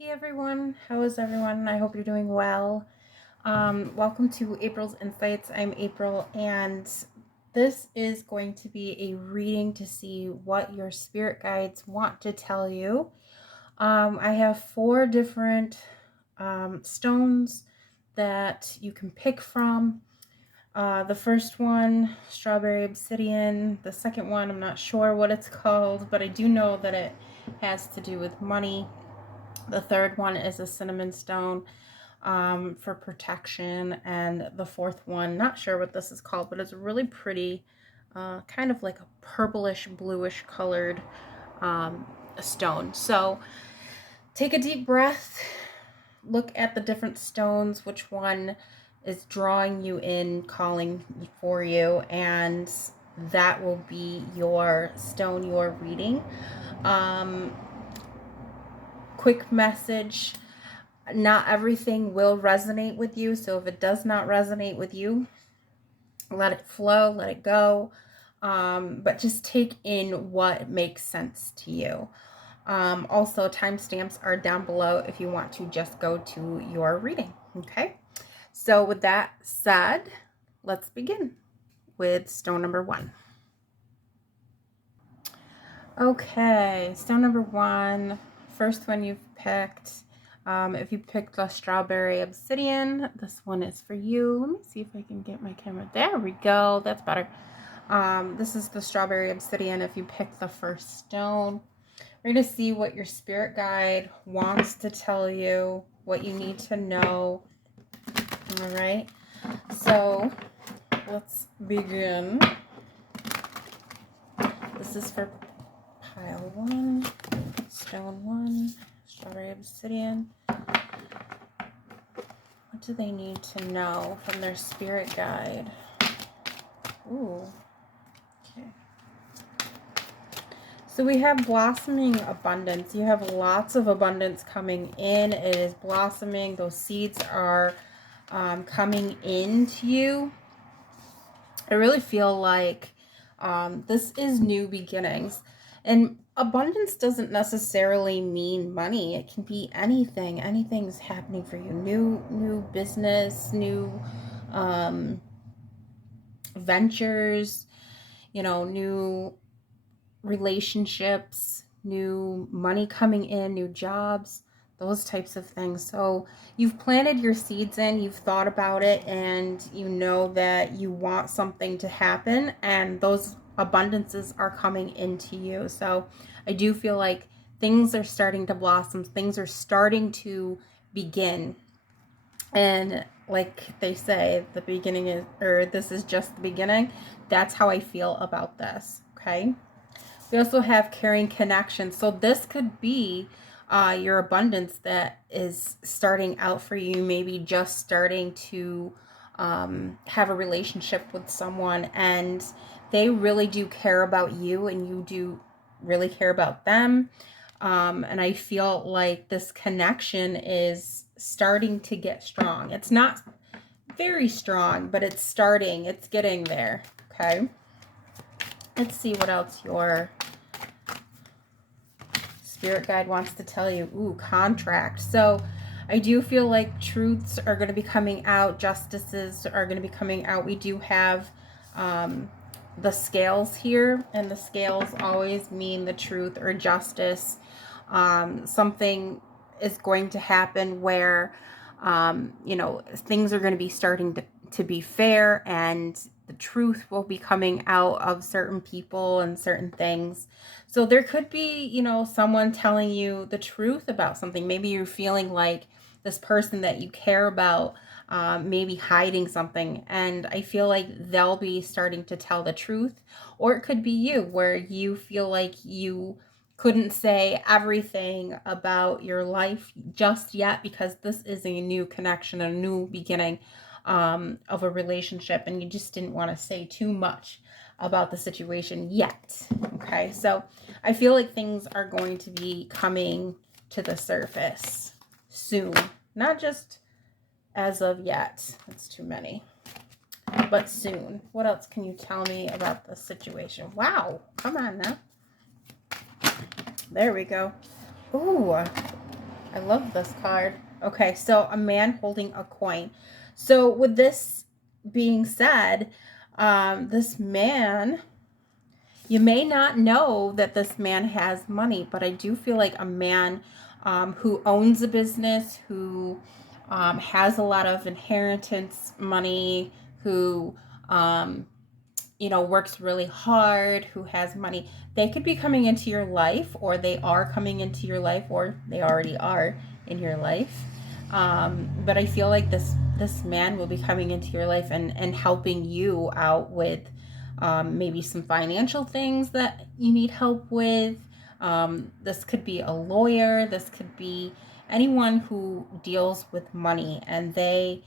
Hey everyone, how is everyone? I hope you're doing well. Welcome to April's Insights. I'm April, and this is going to be a reading to see what your spirit guides want to tell you. I have 4 different stones that you can pick from. The first one, strawberry obsidian. The second one, I'm not sure what it's called, but I do know that it has to do with money. The third one is a cinnamon stone for protection. And the fourth one, not sure what this is called, but it's really pretty, kind of like a purplish, bluish colored stone. So take a deep breath, look at the different stones, which one is drawing you in, calling for you, and that will be your stone you're reading. Quick message: not everything will resonate with you, so if it does not resonate with you, let it flow, let it go, but just take in what makes sense to you. Also, timestamps are down below if you want to just go to your reading. Okay, so with that said, let's begin with stone number 1. Okay, stone number 1, first one you've picked. If you picked the strawberry obsidian, this one is for you. Let me see if I can get my camera. There we go. That's better. This is the strawberry obsidian. If you pick the first stone, we're going to see what your spirit guide wants to tell you, what you need to know. All right. So let's begin. This is for pile 1, stone 1, strawberry obsidian. What do they need to know from their spirit guide? Ooh. Okay. So we have blossoming abundance. You have lots of abundance coming in. It is blossoming. Those seeds are coming into you. I really feel like this is new beginnings. And abundance doesn't necessarily mean money. It can be anything. Anything's happening for you. New business, new ventures, new relationships, new money coming in, new jobs, those types of things. So you've planted your seeds in, you've thought about it, and you know that you want something to happen, and those abundances are coming into you. So I do feel like things are starting to blossom, things are starting to begin. And like they say, the beginning is, or this is just the beginning. That's how I feel about this. Okay. We also have carrying connection. So this could be your abundance that is starting out for you, maybe just starting to have a relationship with someone, and they really do care about you, and you do really care about them. And I feel like this connection is starting to get strong. It's not very strong, but it's starting. It's getting there. Okay. Let's see what else your spirit guide wants to tell you. Ooh, contract. So I do feel like truths are going to be coming out. Justices are going to be coming out. We do have the scales here, and the scales always mean the truth or justice. Something is going to happen where, things are going to be starting to be fair, and the truth will be coming out of certain people and certain things. So there could be, someone telling you the truth about something. Maybe you're feeling like this person that you care about maybe hiding something, and I feel like they'll be starting to tell the truth. Or it could be you, where you feel like you couldn't say everything about your life just yet, because this is a new connection, a new beginning of a relationship, and you just didn't want to say too much about the situation yet. Okay, so I feel like things are going to be coming to the surface soon, not just as of yet. That's too many, but soon. What else can you tell me about the situation? Wow, come on now. There we go. Ooh, I I love this card. Okay, so a man holding a coin. So with this being said, this man, you may not know that this man has money, but I do feel like a man who owns a business, who has a lot of inheritance money, who works really hard, who has money, they could be coming into your life, or they are coming into your life, or they already are in your life. But I feel like this man will be coming into your life and helping you out with maybe some financial things that you need help with. This could be a lawyer. This could be anyone who deals with money, and they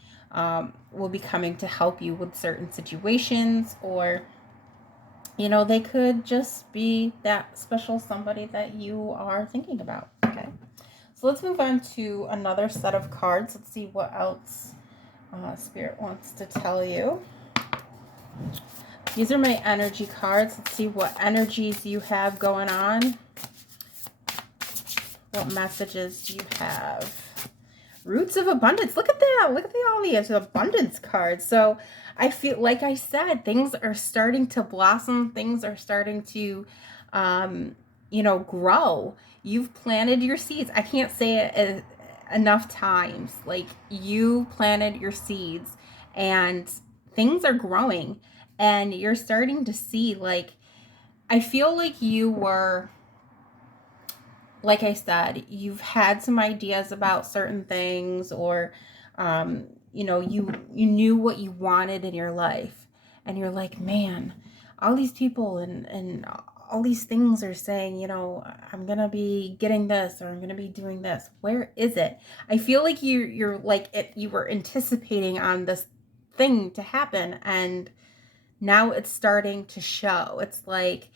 will be coming to help you with certain situations, or they could just be that special somebody that you are thinking about. Okay, so let's move on to another set of cards. Let's see what else Spirit wants to tell you. These are my energy cards. Let's see what energies you have going on. What messages do you have? Roots of abundance. Look at that. Look at all these abundance cards. So I feel, like I said, things are starting to blossom. Things are starting to, grow. You've planted your seeds. I can't say it enough times. Like, you planted your seeds and things are growing, and you're starting to see, like, I feel like you were, like I said, you've had some ideas about certain things, or, you knew what you wanted in your life, and you're like, man, all these people and all these things are saying, I'm going to be getting this, or I'm going to be doing this. Where is it? I feel like you're like you were anticipating on this thing to happen, and now it's starting to show. It's like,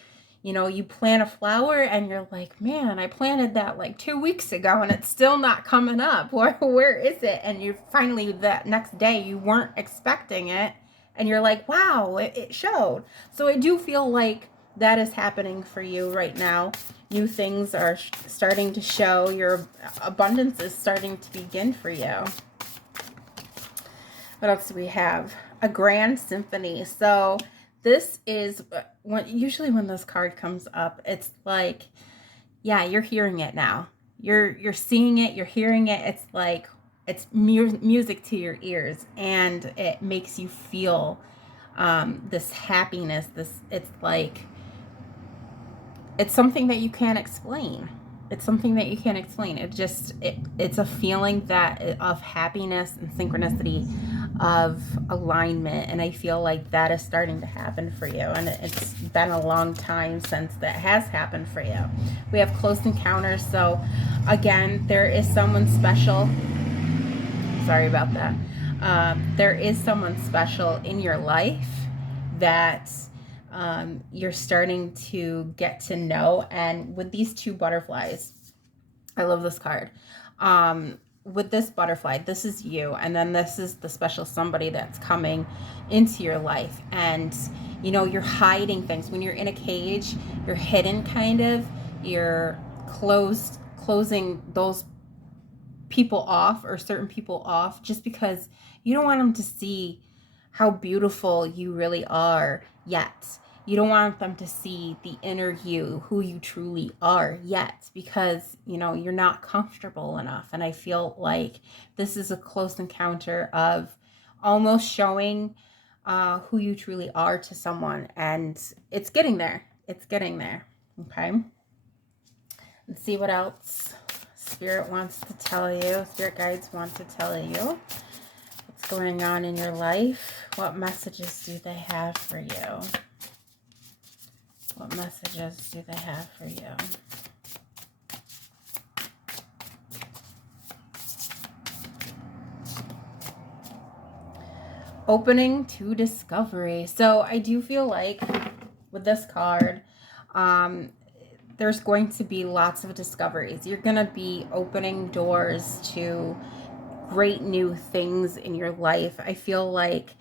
you plant a flower and you're like, man, I planted that like 2 weeks ago and it's still not coming up. Where is it? And you finally, that next day, you weren't expecting it, and you're like, wow, it showed. So I do feel like that is happening for you right now. New things are starting to show. Your abundance is starting to begin for you. What else do we have? A grand symphony. So this is usually when this card comes up, it's like, yeah, you're hearing it now. You're seeing it, you're hearing it. It's like, it's music to your ears, and it makes you feel this happiness. It's like, it's something that you can't explain. It's something that you can't explain. It's a feeling of happiness and synchronicity, of alignment, and I feel like that is starting to happen for you, and it's been a long time since that has happened for you. We have close encounters, so again, there is someone special. Sorry about that. There is someone special in your life that you're starting to get to know. And with these two butterflies, I love this card. With this butterfly, this is you, and then this is the special somebody that's coming into your life. And you're hiding things. When you're in a cage, you're hidden, kind of. You're closing those people off, or certain people off, just because you don't want them to see how beautiful you really are yet. You don't want them to see the inner you, who you truly are yet, because, you're not comfortable enough. And I feel like this is a close encounter of almost showing who you truly are to someone. And it's getting there. It's getting there. Okay. Let's see what else Spirit wants to tell you. Spirit guides want to tell you what's going on in your life. What messages do they have for you? What messages do they have for you? Opening to discovery. So I do feel like with this card, there's going to be lots of discoveries. You're going to be opening doors to great new things in your life. I feel like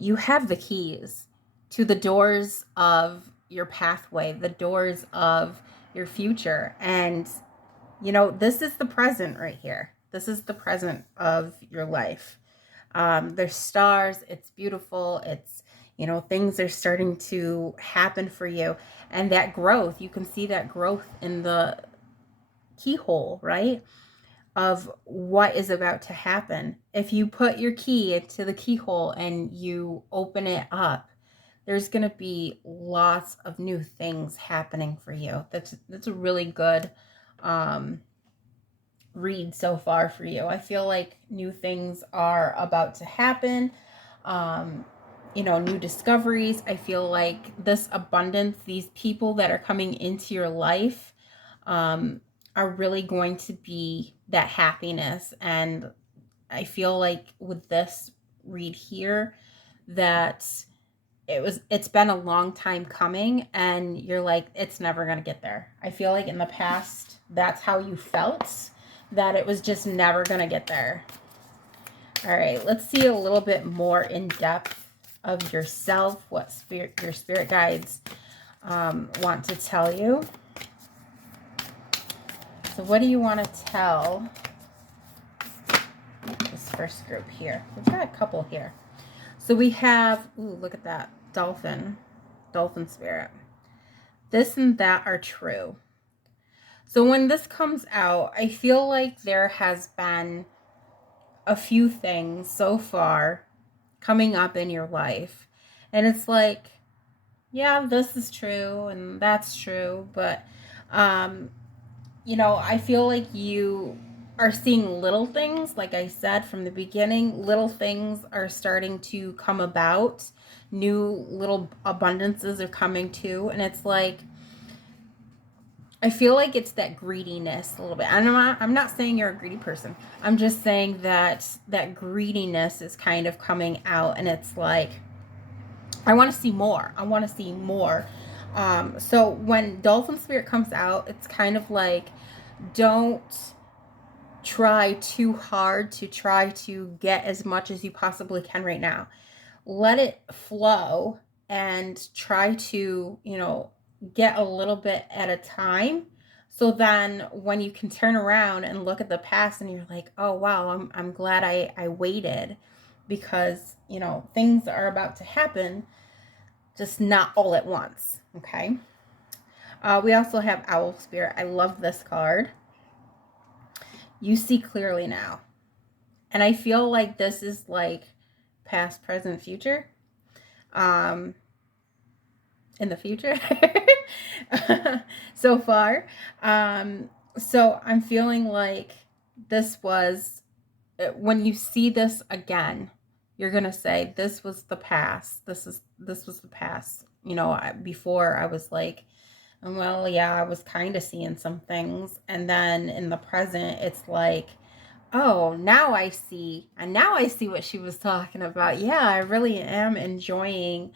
you have the keys to the doors of your pathway, the doors of your future. And You know, this is the present right here. This is the present of your life. There's stars. It's beautiful. It's, you know, things are starting to happen for you. And that growth, you can see that growth in the keyhole, right? Of what is about to happen. If you put your key into the keyhole and you open it up, there's going to be lots of new things happening for you. That's a really good read so far for you. I feel like new things are about to happen. You know, new discoveries. I feel like this abundance, these people that are coming into your life, are really going to be that happiness. And I feel like with this read here that it's been a long time coming, and you're like, it's never going to get there. I feel like in the past, that's how you felt, that it was just never going to get there. All right, let's see a little bit more in depth of yourself, what your spirit guides want to tell you. So what do you want to tell this first group here? We've got a couple here. So we have, ooh, look at that, dolphin spirit. This and that are true. So when this comes out, I feel like there has been a few things so far coming up in your life. And it's like, yeah, this is true and that's true. But, you know, I feel like you are seeing little things. Like I said from the beginning, little things are starting to come about. New little abundances are coming too. And it's like, I feel like it's that greediness a little bit. I'm not saying you're a greedy person. I'm just saying that that greediness is kind of coming out, and it's like, I want to see more. I want to see more. So when dolphin spirit comes out, it's kind of like, don't try too hard to try to get as much as you possibly can right now. Let it flow and try to, you know, get a little bit at a time. So then when you can turn around and look at the past and you're like, oh wow, I'm glad I waited, because, you know, things are about to happen, just not all at once. Okay. We also have Owl Spirit. I love this card. You see clearly now. And I feel like this is like past, present, future. In the future so far. So I'm feeling like this was, when you see this again, you're going to say, this was the past. This was the past. You know, before I was like, well, yeah, I was kind of seeing some things. And then in the present, it's like, oh, now I see. And now I see what she was talking about. Yeah, I really am enjoying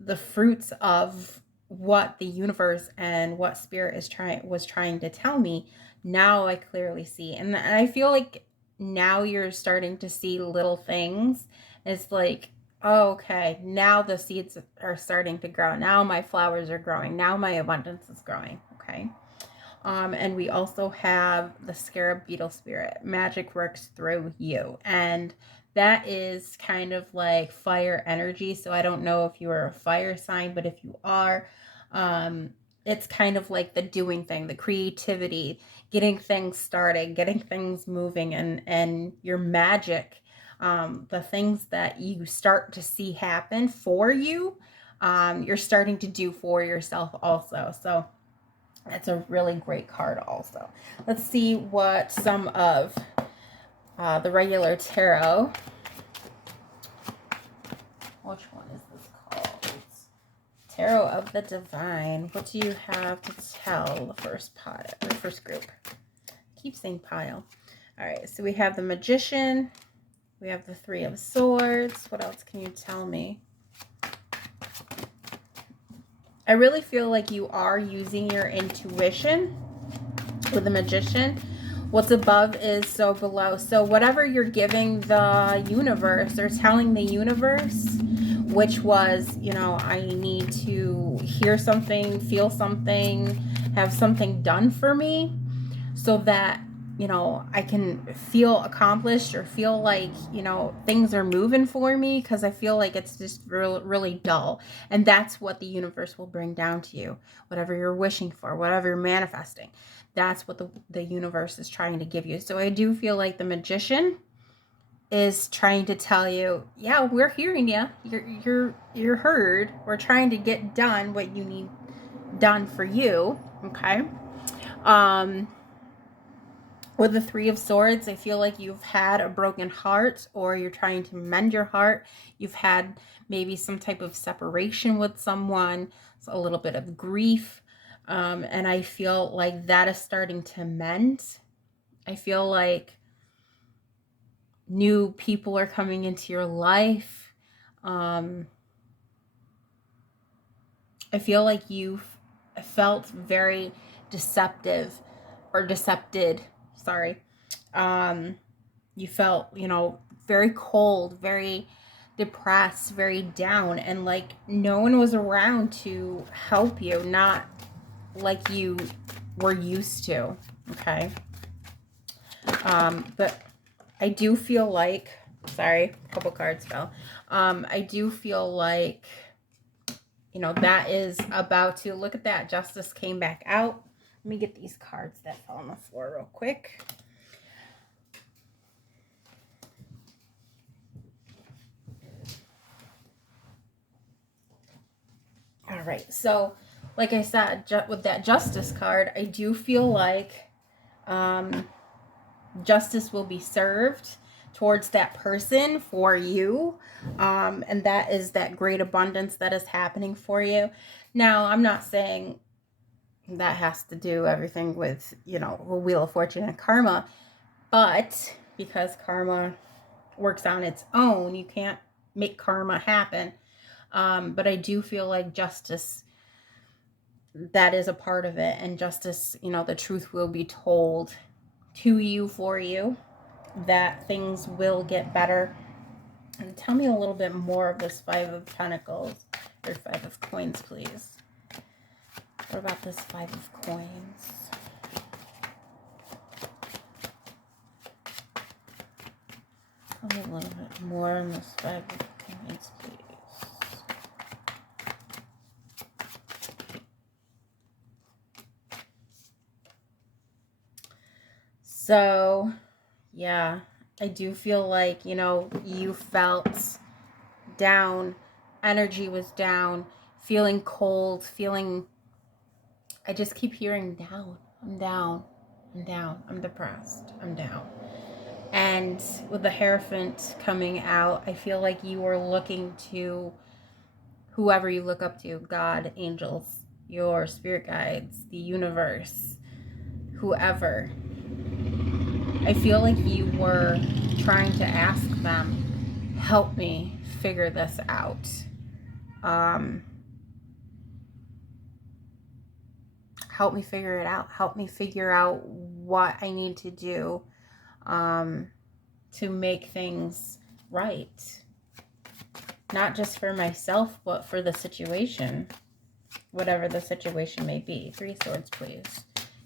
the fruits of what the universe and what spirit was trying to tell me. Now I clearly see. And I feel like now you're starting to see little things. It's like, oh, okay, now the seeds are starting to grow. Now my flowers are growing. Now my abundance is growing. Okay. And we also have the scarab beetle spirit. Magic works through you. And that is kind of like fire energy. So I don't know if you are a fire sign, but if you are, it's kind of like the doing thing, the creativity, getting things started, getting things moving, and your magic, the things that you start to see happen for you, you're starting to do for yourself also. So that's a really great card also. Let's see what some of the regular tarot. Which one is this called? Tarot of the Divine. What do you have to tell the first pile, the first group? I keep saying pile. All right, so we have the Magician. We have the Three of Swords. What else can you tell me? I really feel like you are using your intuition with the Magician. What's above is so below. So whatever you're giving the universe or telling the universe, which was, you know, I need to hear something, feel something, have something done for me so that, I can feel accomplished or feel like, things are moving for me, because I feel like it's just really dull. And that's what the universe will bring down to you. Whatever you're wishing for, whatever you're manifesting, that's what the universe is trying to give you. So I do feel like the Magician is trying to tell you, yeah, we're hearing you. You're heard. We're trying to get done what you need done for you. Okay. With the Three of Swords, I feel like you've had a broken heart, or you're trying to mend your heart. You've had maybe some type of separation with someone, so a little bit of grief. And I feel like that is starting to mend. I feel like new people are coming into your life. I feel like you've felt very deceptive or decepted. Sorry. You felt, very cold, very depressed, very down, and like no one was around to help you, not like you were used to. Okay. But I do feel like, sorry, a couple cards fell. I do feel like, that is about to, look at that, Justice came back out. Let me get these cards that fell on the floor real quick. All right, so like I said, with that Justice card, I do feel like justice will be served towards that person for you, and that is that great abundance that is happening for you. Now, I'm not saying that has to do everything with, Wheel of Fortune and karma, but because karma works on its own, you can't make karma happen. But I do feel like justice, that is a part of it, and justice, the truth will be told to you, for you, that things will get better. And tell me a little bit more of this Five of Pentacles, or Five of Coins, please. What about this Five of Coins? Tell me a little bit more on this Five of Coins, please. So, yeah, I do feel like, you felt down, energy was down, feeling cold, feeling, I just keep hearing down. I'm down, I'm down, I'm depressed, I'm down. And with the Hierophant coming out, I feel like you are looking to whoever you look up to, God, angels, your spirit guides, the universe, whoever. I feel like you were trying to ask them, help me figure this out. Help me figure it out. Help me figure out what I need to do to make things right. Not just for myself, but for the situation. Whatever the situation may be. Three of Swords, please.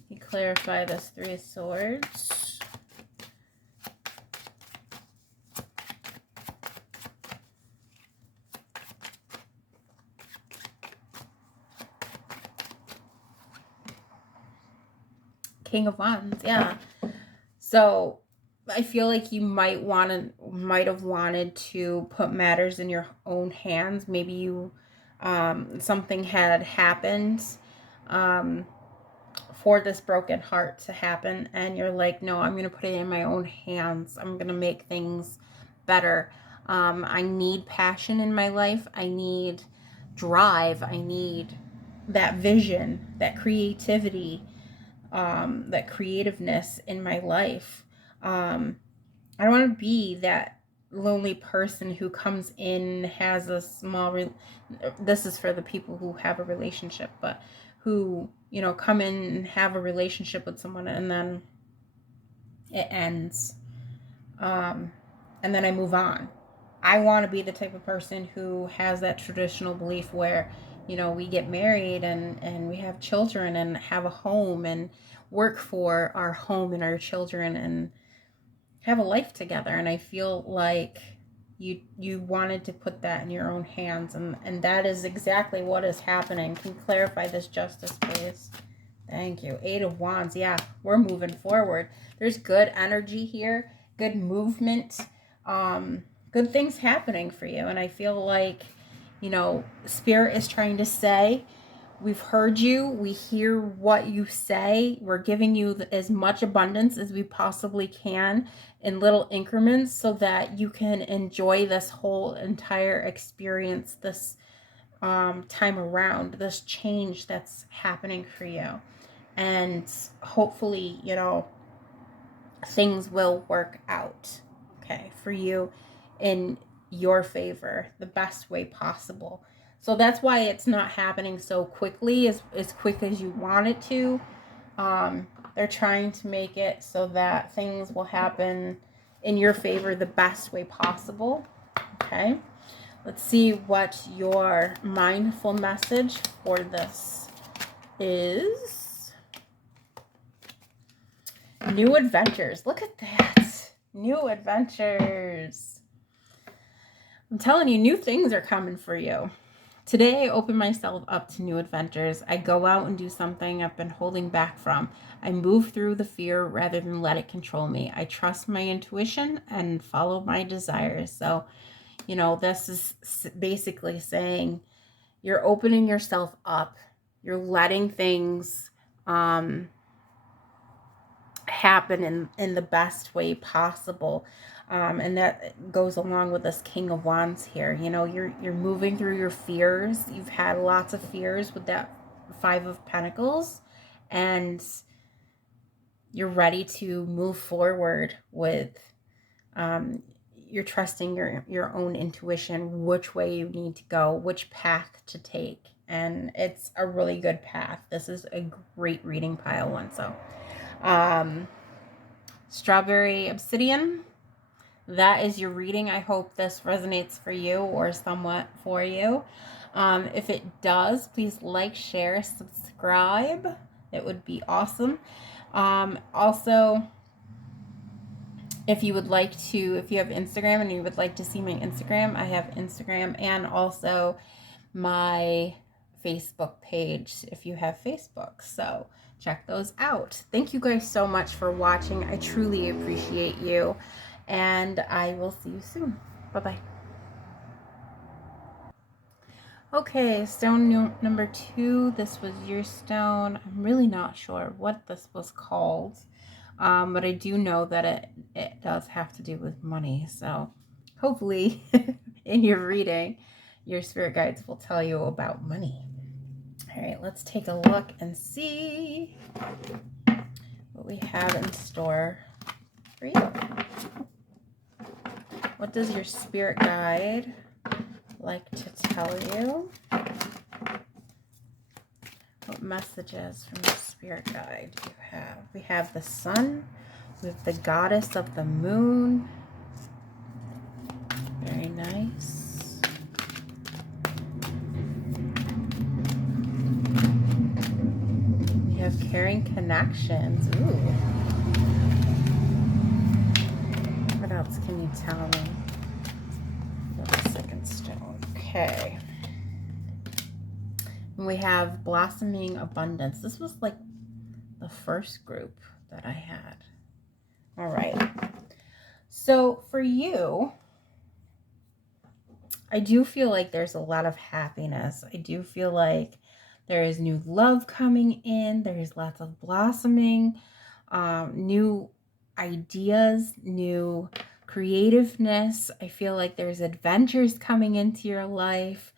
You clarify this Three of Swords. King of Wands, yeah. So I feel like you might have wanted to put matters in your own hands. Maybe you something had happened for this broken heart to happen, and you're like, no, I'm gonna put it in my own hands. I'm gonna make things better. I need passion in my life. I need drive. I need that vision, that creativity, that creativeness in my life. I don't want to be that lonely person who comes in, has a small this is for the people who have a relationship, but who, come in and have a relationship with someone and then it ends, and then I move on. I want to be the type of person who has that traditional belief where you know, we get married and we have children and have a home and work for our home and our children and have a life together. And I feel like you wanted to put that in your own hands, and that is exactly what is happening. Can you clarify this, Justice, please? Thank you. 8 of Wands. Yeah, we're moving forward. There's good energy here, good movement, good things happening for you. And I feel like, you know, Spirit is trying to say, we've heard you. We hear what you say. We're giving you as much abundance as we possibly can in little increments so that you can enjoy this whole entire experience this time around, this change that's happening for you. And hopefully, you know, things will work out, okay, for you in your favor, the best way possible. So that's why it's not happening so quickly, as quick as you want it to. They're trying to make it so that things will happen in your favor the best way possible, okay? Let's see what your mindful message for this is. New adventures. Look at that. New adventures. I'm telling you, new things are coming for you. Today, I open myself up to new adventures. I go out and do something I've been holding back from. I move through the fear rather than let it control me. I trust my intuition and follow my desires. So, you know, this is basically saying you're opening yourself up. You're letting things happen in the best way possible. And that goes along with this King of Wands here. You know, you're moving through your fears. You've had lots of fears with that 5 of Pentacles, and you're ready to move forward with you're trusting your own intuition, which way you need to go, which path to take. And it's a really good path. This is a great reading, pile one. So Strawberry Obsidian, that is your reading. I hope this resonates for you or somewhat for you. If it does, please like, share, subscribe. It would be awesome. Also, if you would like to, if you have Instagram and you would like to see my Instagram, I have Instagram and also my Facebook page if you have Facebook. So check those out. Thank you guys so much for watching. I truly appreciate you, and I will see you soon. Bye-bye. Okay, stone number 2. This was your stone. I'm really not sure what this was called, but I do know that it does have to do with money. So hopefully in your reading, your spirit guides will tell you about money. All right, let's take a look and see what we have in store for you. What does your spirit guide like to tell you? What messages from the spirit guide do you have? We have the sun, we have the goddess of the moon. Very nice. We have caring connections. Ooh. What else can you tell me? The second stone. Okay. And we have blossoming abundance. This was like the first group that I had. All right. So for you, I do feel like there's a lot of happiness. I do feel like there is new love coming in. There's lots of blossoming, new ideas, new creativeness. I feel like there's adventures coming into your life.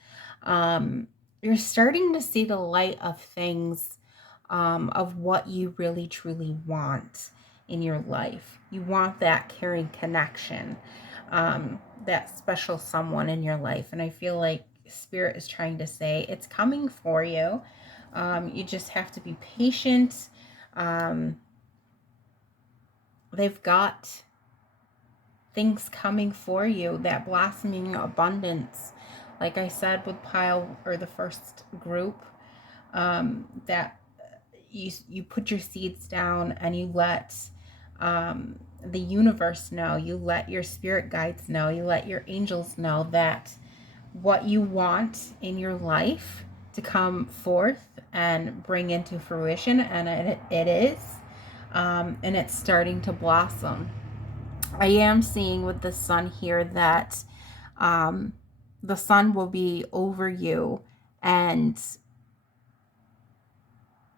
You're starting to see the light of things, of what you really truly want in your life. You want that caring connection, that special someone in your life. And I feel like Spirit is trying to say it's coming for you. You just have to be patient. They've got things coming for you, that blossoming abundance Like I said with pile or the first group, that you put your seeds down and you let the universe know, you let your spirit guides know, you let your angels know that what you want in your life to come forth and bring into fruition, and it is, and it's starting to blossom. I am seeing with the sun here that um, the sun will be over you, and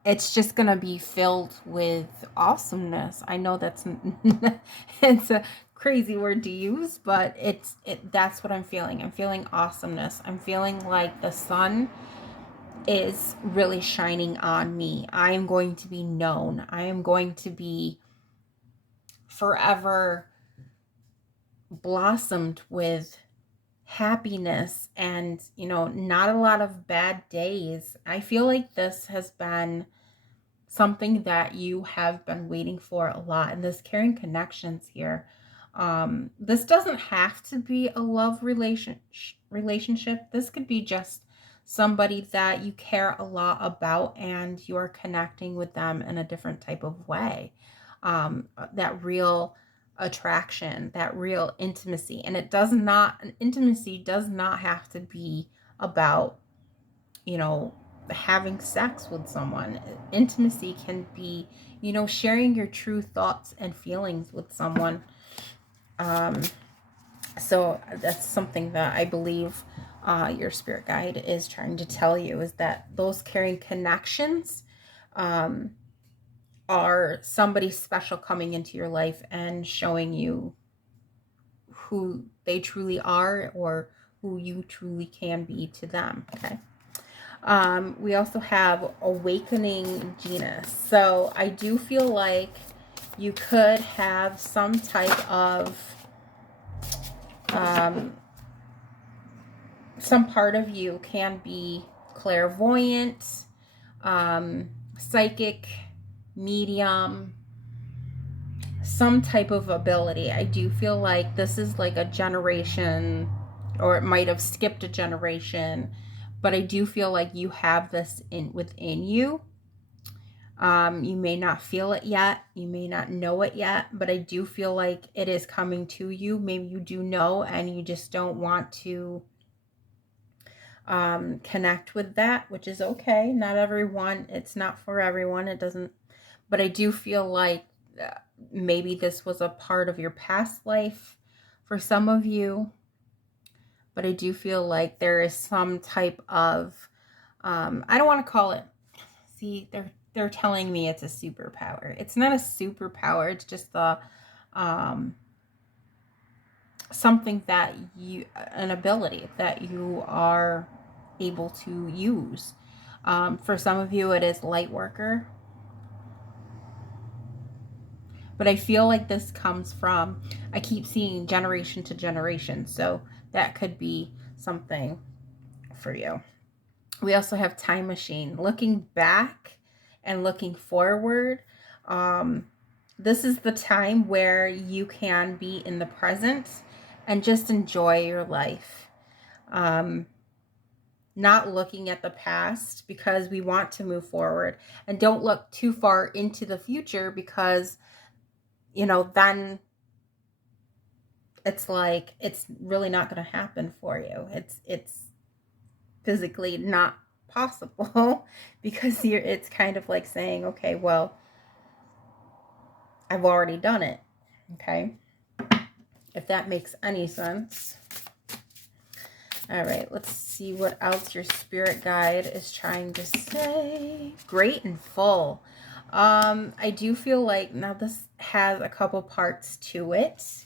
it's just going to be filled with awesomeness. I know that's it's a crazy word to use, but that's what I'm feeling. I'm feeling awesomeness. I'm feeling like the sun is really shining on me. I am going to be known. I am going to be forever blossomed with happiness and, not a lot of bad days. I feel like this has been something that you have been waiting for a lot, and this caring connections here. This doesn't have to be a love relationship. This could be just somebody that you care a lot about and you're connecting with them in a different type of way. That real attraction, that real intimacy. And intimacy does not have to be about, having sex with someone. Intimacy can be, sharing your true thoughts and feelings with someone. So that's something that I believe your spirit guide is trying to tell you, is that those caring connections are somebody special coming into your life and showing you who they truly are, or who you truly can be to them. Okay. We also have awakening genus. So I do feel like you could have some type of some part of you can be clairvoyant, psychic, medium, some type of ability. I do feel like this is like a generation, or it might have skipped a generation, but I do feel like you have this within you. You may not feel it yet, you may not know it yet, but I do feel like it is coming to you. Maybe you do know and you just don't want to connect with that, which is okay. Not everyone, it's not for everyone. It doesn't, but I do feel like maybe this was a part of your past life for some of you, but I do feel like there is some type of, I don't want to call it, see, they're telling me it's a superpower. It's not a superpower. It's just something that an ability that you are able to use. For some of you, it is light worker. But I feel like this comes from, I keep seeing generation to generation. So that could be something for you. We also have time machine, looking back and looking forward. This is the time where you can be in the present and just enjoy your life. Not looking at the past, because we want to move forward, and don't look too far into the future, because then it's like it's really not going to happen for you. It's physically not possible because it's kind of like saying, okay, well, I've already done it. Okay, if that makes any sense. All right, let's see what else your spirit guide is trying to say. Great and full. I do feel like now this has a couple parts to it.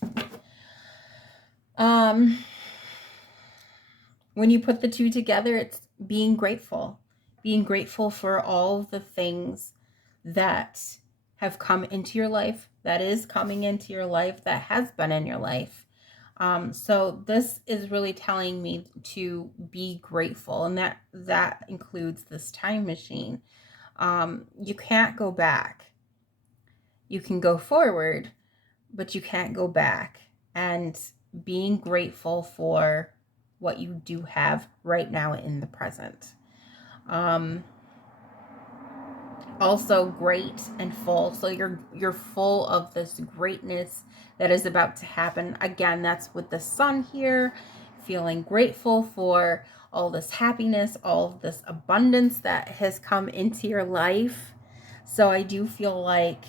When you put the two together, it's being grateful for all the things that have come into your life, that is coming into your life, that has been in your life. So this is really telling me to be grateful, and that includes this time machine. You can't go back. You can go forward, but you can't go back. And being grateful for what you do have right now in the present. Also great and full. So you're full of this greatness that is about to happen. Again, that's with the sun here, feeling grateful for all this happiness, all of this abundance that has come into your life. So I do feel like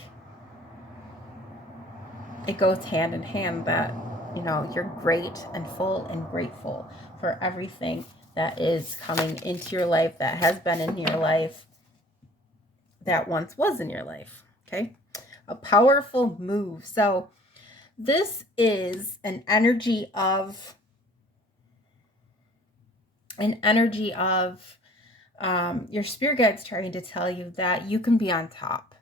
it goes hand in hand that, you know, you're great and full and grateful for everything that is coming into your life, that has been in your life, that once was in your life. Okay, a powerful move. So this is an energy of your spirit guides trying to tell you that you can be on top.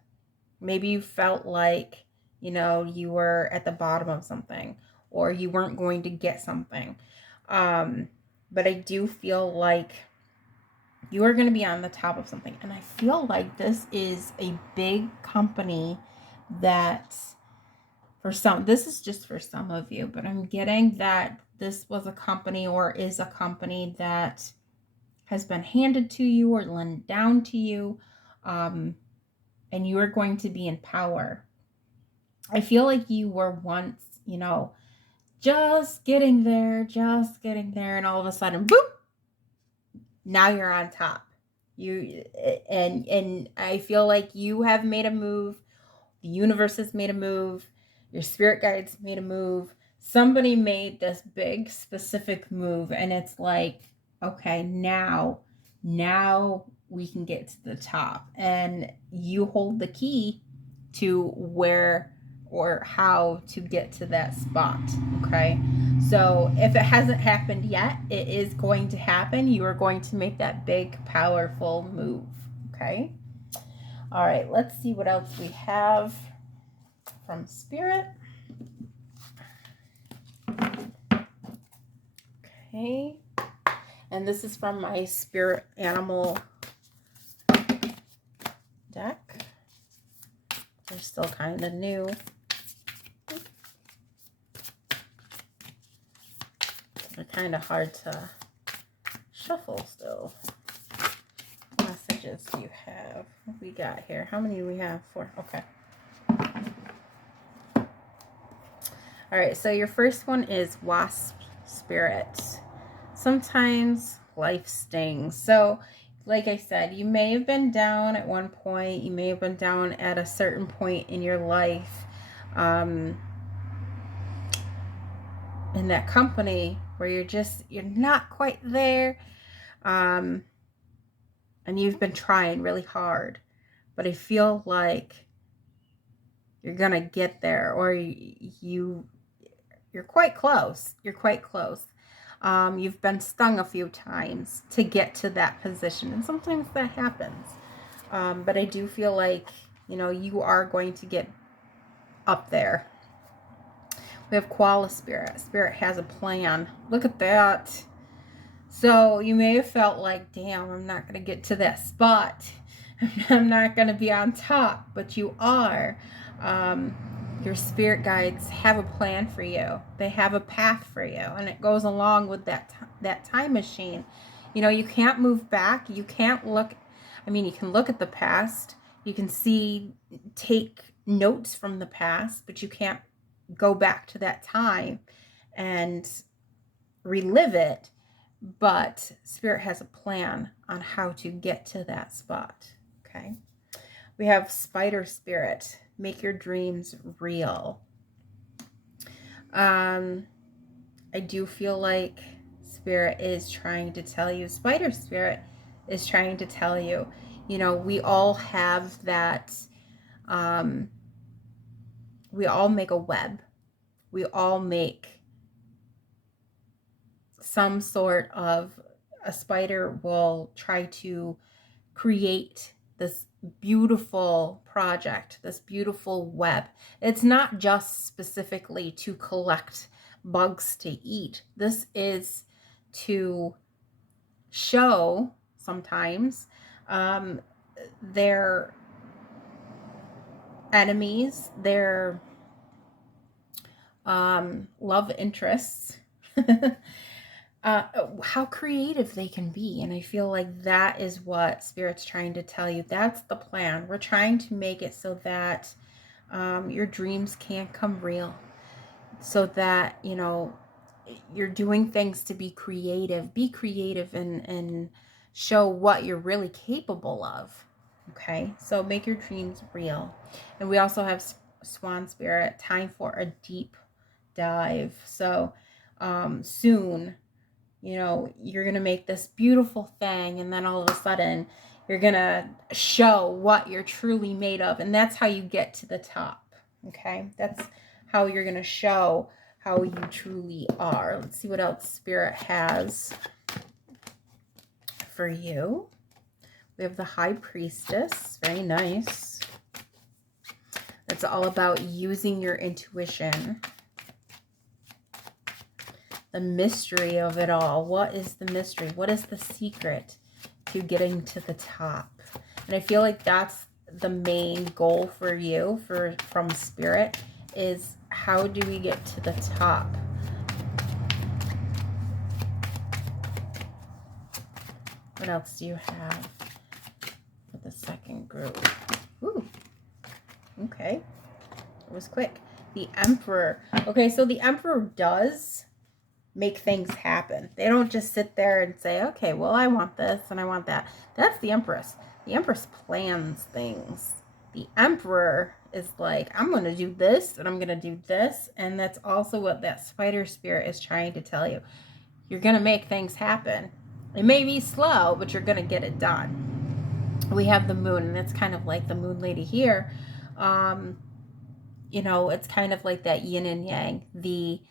Maybe you felt like, you know, you were at the bottom of something, or you weren't going to get something, but I do feel like you are going to be on the top of something. And I feel like this is a big company that, for some, this is just for some of you, but I'm getting that this was a company, or is a company, that has been handed to you or lent down to you, and you are going to be in power. I feel like you were once, you know, just getting there, and all of a sudden, boop, now you're on top. And I feel like you have made a move. The universe has made a move. Your spirit guides made a move. Somebody made this big specific move, and it's like, okay, now we can get to the top, and you hold the key to where or how to get to that spot. Okay, so if it hasn't happened yet, it is going to happen. You are going to make that big, powerful move. Okay, all right, let's see what else we have from spirit. Okay, and this is from my spirit animal deck. They're still kind of new. They're kind of hard to shuffle still. What messages do you have? What we got here? How many do we have? 4. Okay. All right, so your first one is wasp spirit. Sometimes life stings. So, like I said, you may have been down at one point. You may have been down at a certain point in your life, in that company where you're not quite there, and you've been trying really hard, but I feel like you're gonna get there, or you're quite close. You're quite close. You've been stung a few times to get to that position, and sometimes that happens. But I do feel like, you know, you are going to get up there. We have koala spirit. Spirit has a plan. Look at that. So you may have felt like, damn, I'm not going to get to that spot. I'm not going to be on top, but you are. Your spirit guides have a plan for you. They have a path for you, and it goes along with that time machine. You know, you can't move back. You can't look. I mean, you can look at the past. You can take notes from the past, but you can't go back to that time and relive it. But spirit has a plan on how to get to that spot. Okay. We have spider spirit. Make your dreams real. I do feel like spirit is trying to tell you, spider spirit is trying to tell you, you know, we all have that, we all make a web. We all make some sort of, a spider will try to create this beautiful project, this beautiful web. It's not just specifically to collect bugs to eat. This is to show sometimes their enemies, their love interests, how creative they can be. And I feel like that is what Spirit's trying to tell you. That's the plan. We're trying to make it so that your dreams can come real, so that, you know, you're doing things to be creative. Be creative and show what you're really capable of. Okay, so make your dreams real. And we also have Swan Spirit, time for a deep dive. So soon, you know, you're gonna make this beautiful thing, and then all of a sudden you're gonna show what you're truly made of, and that's how you get to the top. Okay, that's how you're gonna show how you truly are. Let's see what else Spirit has for you. We have the High Priestess. Very nice. It's all about using your intuition. The mystery of it all. What is the mystery? What is the secret to getting to the top? And I feel like that's the main goal for you, from Spirit, is how do we get to the top? What else do you have for the second group? Ooh, okay. It was quick. The Emperor. Okay, so the Emperor does make things happen. They don't just sit there and say, okay, well, I want this and I want that. That's the Empress. The Empress plans things. The Emperor is like, I'm going to do this and I'm going to do this. And that's also what that Spider Spirit is trying to tell you. You're going to make things happen. It may be slow, but you're going to get it done. We have the Moon, and it's kind of like the Moon Lady here. You know, it's kind of like that yin and yang. The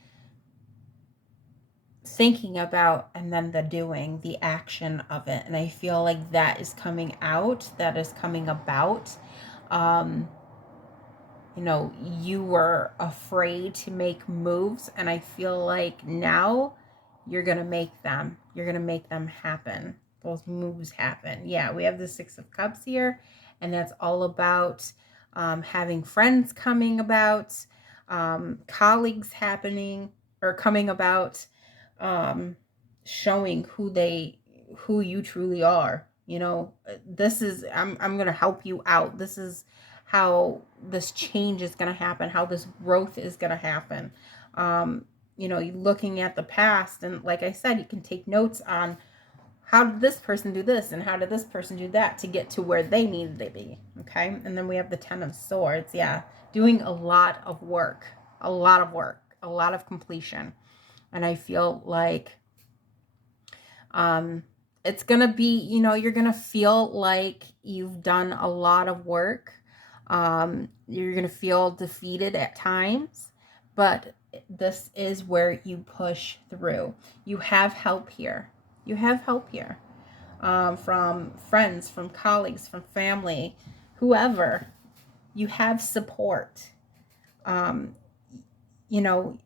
thinking about and then the doing, the action of it. And I feel like that is coming out, that is coming about. You know, you were afraid to make moves, and I feel like now you're going to make them. You're going to make them happen. Those moves happen. Yeah, we have the Six of Cups here, and that's all about having friends coming about, colleagues happening or coming about, showing who you truly are. You know, this is, I'm going to help you out. This is how this change is going to happen, how this growth is going to happen. You know, looking at the past, and like I said, you can take notes on how did this person do this and how did this person do that to get to where they needed to be. Okay, and then we have the Ten of Swords. Yeah, doing a lot of work, a lot of completion. And I feel like it's going to be, you know, you're going to feel like you've done a lot of work. You're going to feel defeated at times, but this is where you push through. You have help here. You have help here, from friends, from colleagues, from family, whoever. You have support. You know,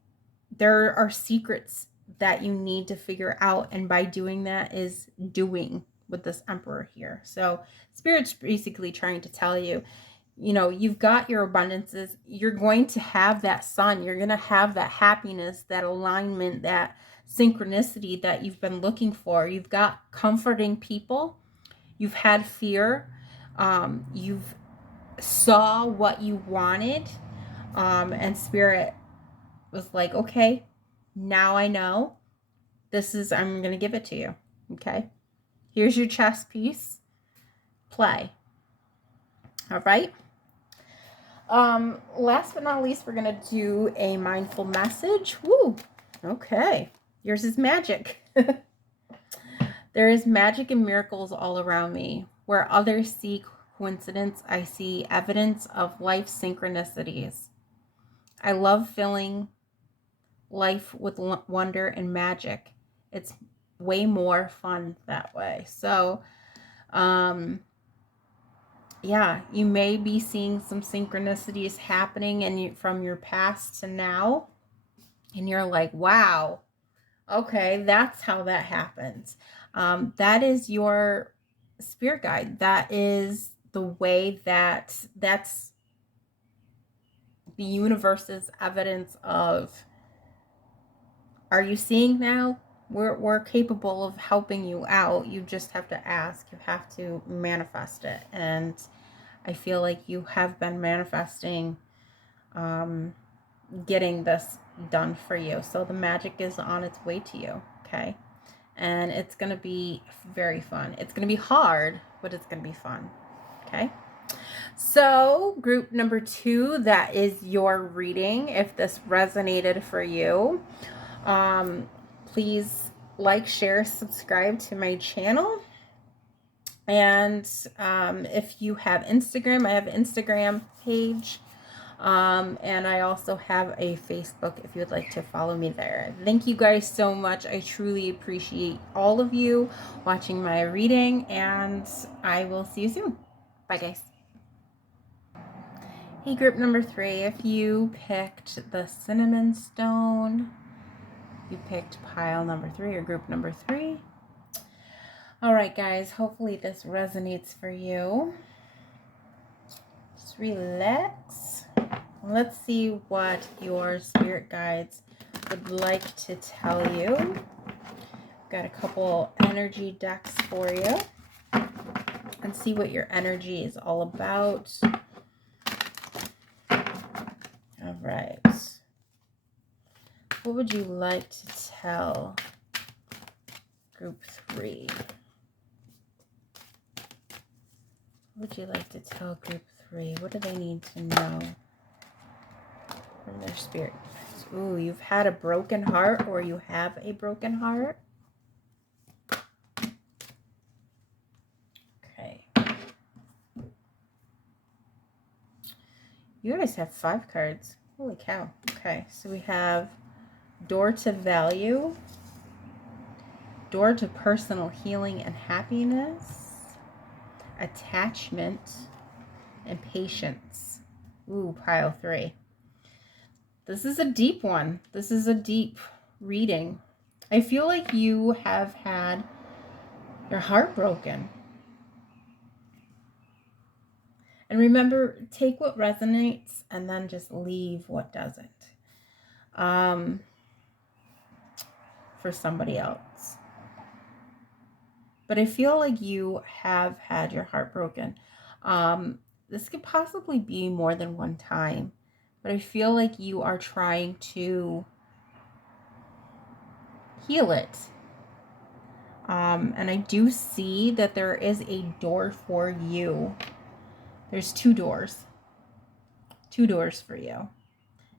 there are secrets that you need to figure out, and by doing that is doing with this Emperor here. So Spirit's basically trying to tell you, you know, you've got your abundances. You're going to have that sun. You're going to have that happiness, that alignment, that synchronicity that you've been looking for. You've got comforting people. You've had fear. You've saw what you wanted. And Spirit was like, okay, now I know. I'm going to give it to you. Okay. Here's your chess piece. Play. All right. Last but not least, we're going to do a mindful message. Woo. Okay. Yours is magic. There is magic and miracles all around me. Where others see coincidence, I see evidence of life's synchronicities. I love filling life with wonder and magic. It's way more fun that way. So, yeah, you may be seeing some synchronicities happening and from your past to now. And you're like, wow, okay, that's how that happens. That is your spirit guide. That is the way that's the universe's evidence of, are you seeing now We're capable of helping you out. You just have to ask. You have to manifest it. And I feel like you have been manifesting getting this done for you. So the magic is on its way to you, okay? And it's going to be very fun. It's going to be hard, but it's going to be fun, okay? So group number 2, that is your reading. If this resonated for you, please like, share, subscribe to my channel. And if you have Instagram, I have an Instagram page. And I also have a Facebook if you would like to follow me there. Thank you guys so much. I truly appreciate all of you watching my reading, and I will see you soon. Bye, guys. Hey, group number 3, if you picked the cinnamon stone, you picked pile number 3 or group number 3. All right, guys, hopefully this resonates for you. Just relax. Let's see what your spirit guides would like to tell you. Got a couple energy decks for you. And see what your energy is all about. All right. What would you like to tell group 3? What would you like to tell group 3? What do they need to know from their spirit? Ooh, you've had a broken heart, or you have a broken heart. Okay. You guys have 5 cards. Holy cow. Okay, so we have door to value, door to personal healing and happiness, attachment, and patience. Ooh, pile 3. This is a deep one. This is a deep reading. I feel like you have had your heart broken. And remember, take what resonates and then just leave what doesn't. For somebody else. But I feel like you have had your heart broken. This could possibly be more than one time. But I feel like you are trying to heal it. And I do see that there is a door for you. There's 2 doors. 2 doors for you.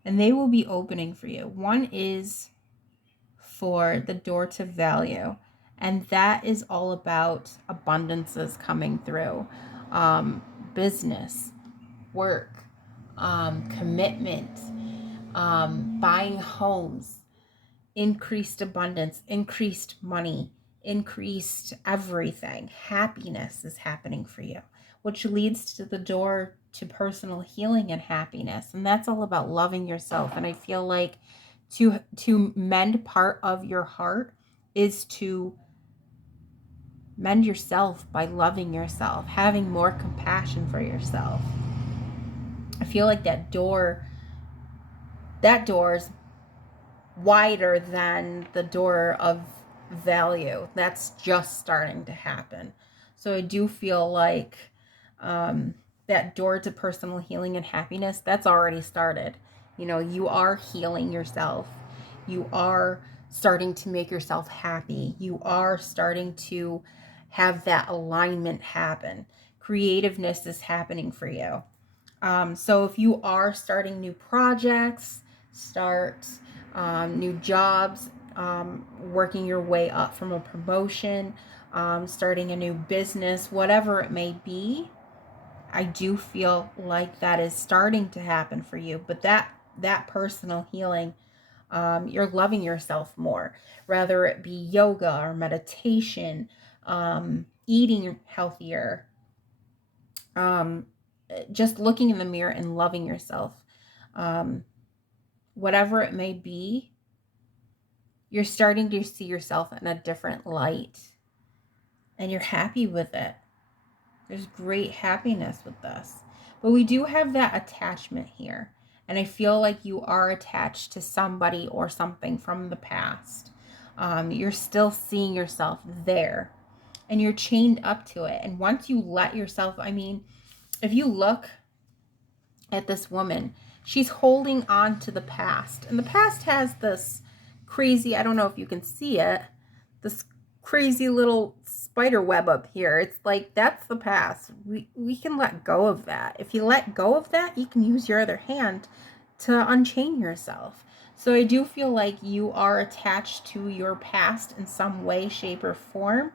And they will be opening for you. One is for the door to value. And that is all about abundances coming through. Business, work, commitment, buying homes, increased abundance, increased money, increased everything. Happiness is happening for you, which leads to the door to personal healing and happiness. And that's all about loving yourself. And I feel like to mend part of your heart is to mend yourself by loving yourself, having more compassion for yourself. I feel like that door's wider than the door of value. That's just starting to happen. So I do feel like that door to personal healing and happiness, that's already started. You know, you are healing yourself. You are starting to make yourself happy. You are starting to have that alignment happen. Creativeness is happening for you. So if you are starting new projects, start new jobs, working your way up from a promotion, starting a new business, whatever it may be, I do feel like that is starting to happen for you. But that personal healing, you're loving yourself more, whether it be yoga or meditation, eating healthier, just looking in the mirror and loving yourself. Whatever it may be, you're starting to see yourself in a different light, and you're happy with it. There's great happiness with this. But we do have that attachment here. And I feel like you are attached to somebody or something from the past. You're still seeing yourself there, and you're chained up to it. And once you let yourself, I mean, if you look at this woman, she's holding on to the past. And the past has this crazy, I don't know if you can see it, this crazy little spider web up here. It's like, that's the past. We can let go of that. If you let go of that, you can use your other hand to unchain yourself. So I do feel like you are attached to your past in some way, shape, or form,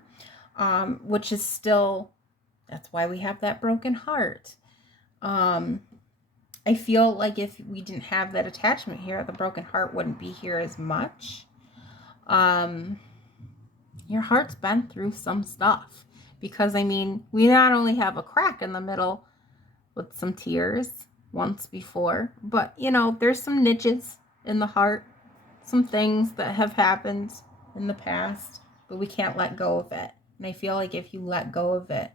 which is still, that's why we have that broken heart. I feel like if we didn't have that attachment here, the broken heart wouldn't be here as much. Your heart's been through some stuff, because I mean, we not only have a crack in the middle with some tears once before, but you know, there's some niches in the heart, some things that have happened in the past, but we can't let go of it. And I feel like if you let go of it,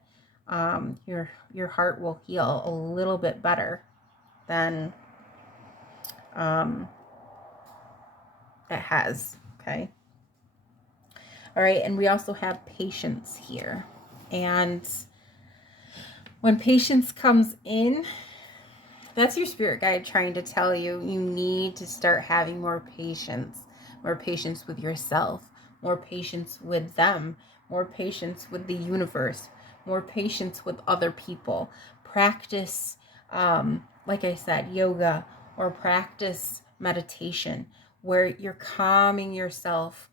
your heart will heal a little bit better than it has. Okay. All right. And we also have patience here. And when patience comes in, that's your spirit guide trying to tell you, you need to start having more patience with yourself, more patience with them, more patience with the universe, more patience with other people. Practice, like I said, yoga, or practice meditation where you're calming yourself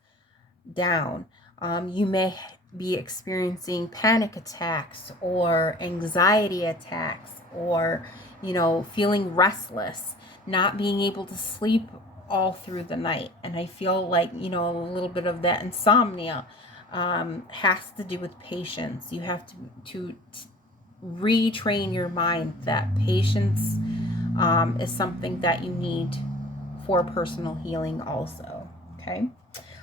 down. You may be experiencing panic attacks or anxiety attacks, or, you know, feeling restless, not being able to sleep all through the night. And I feel like, you know, a little bit of that insomnia has to do with patience. You have to retrain your mind that patience is something that you need for personal healing also. Okay.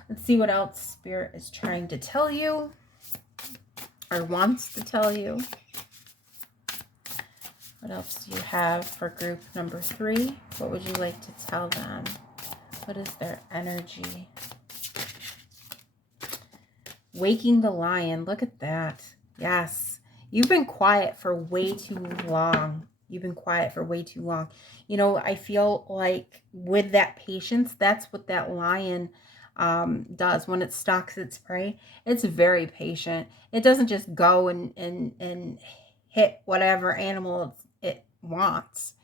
Let's see what else Spirit is trying to tell you, or wants to tell you. What else do you have for group number 3? What would you like to tell them? What is their energy? Waking the lion. Look at that. Yes. You've been quiet for way too long. You've been quiet for way too long. You know, I feel like with that patience, that's what that lion does when it stalks its prey. It's very patient. It doesn't just go and hit whatever animal it wants.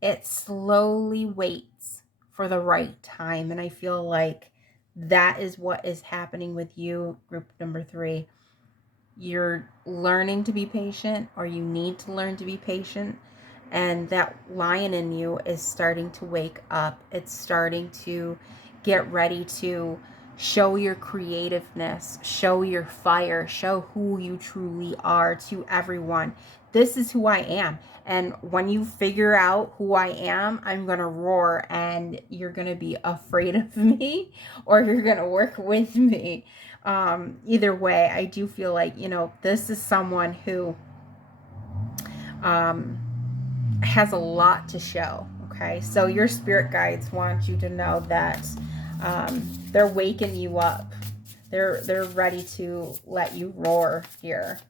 It slowly waits for the right time. And I feel like that is what is happening with you, group number 3. You're learning to be patient, or you need to learn to be patient. And that lion in you is starting to wake up. It's starting to get ready to show your creativeness, show your fire, show who you truly are to everyone. This is who I am. And when you figure out who I am, I'm going to roar, and you're going to be afraid of me, or you're going to work with me. Either way, I do feel like, you know, this is someone who has a lot to show. Okay, so your spirit guides want you to know that they're waking you up. They're ready to let you roar here.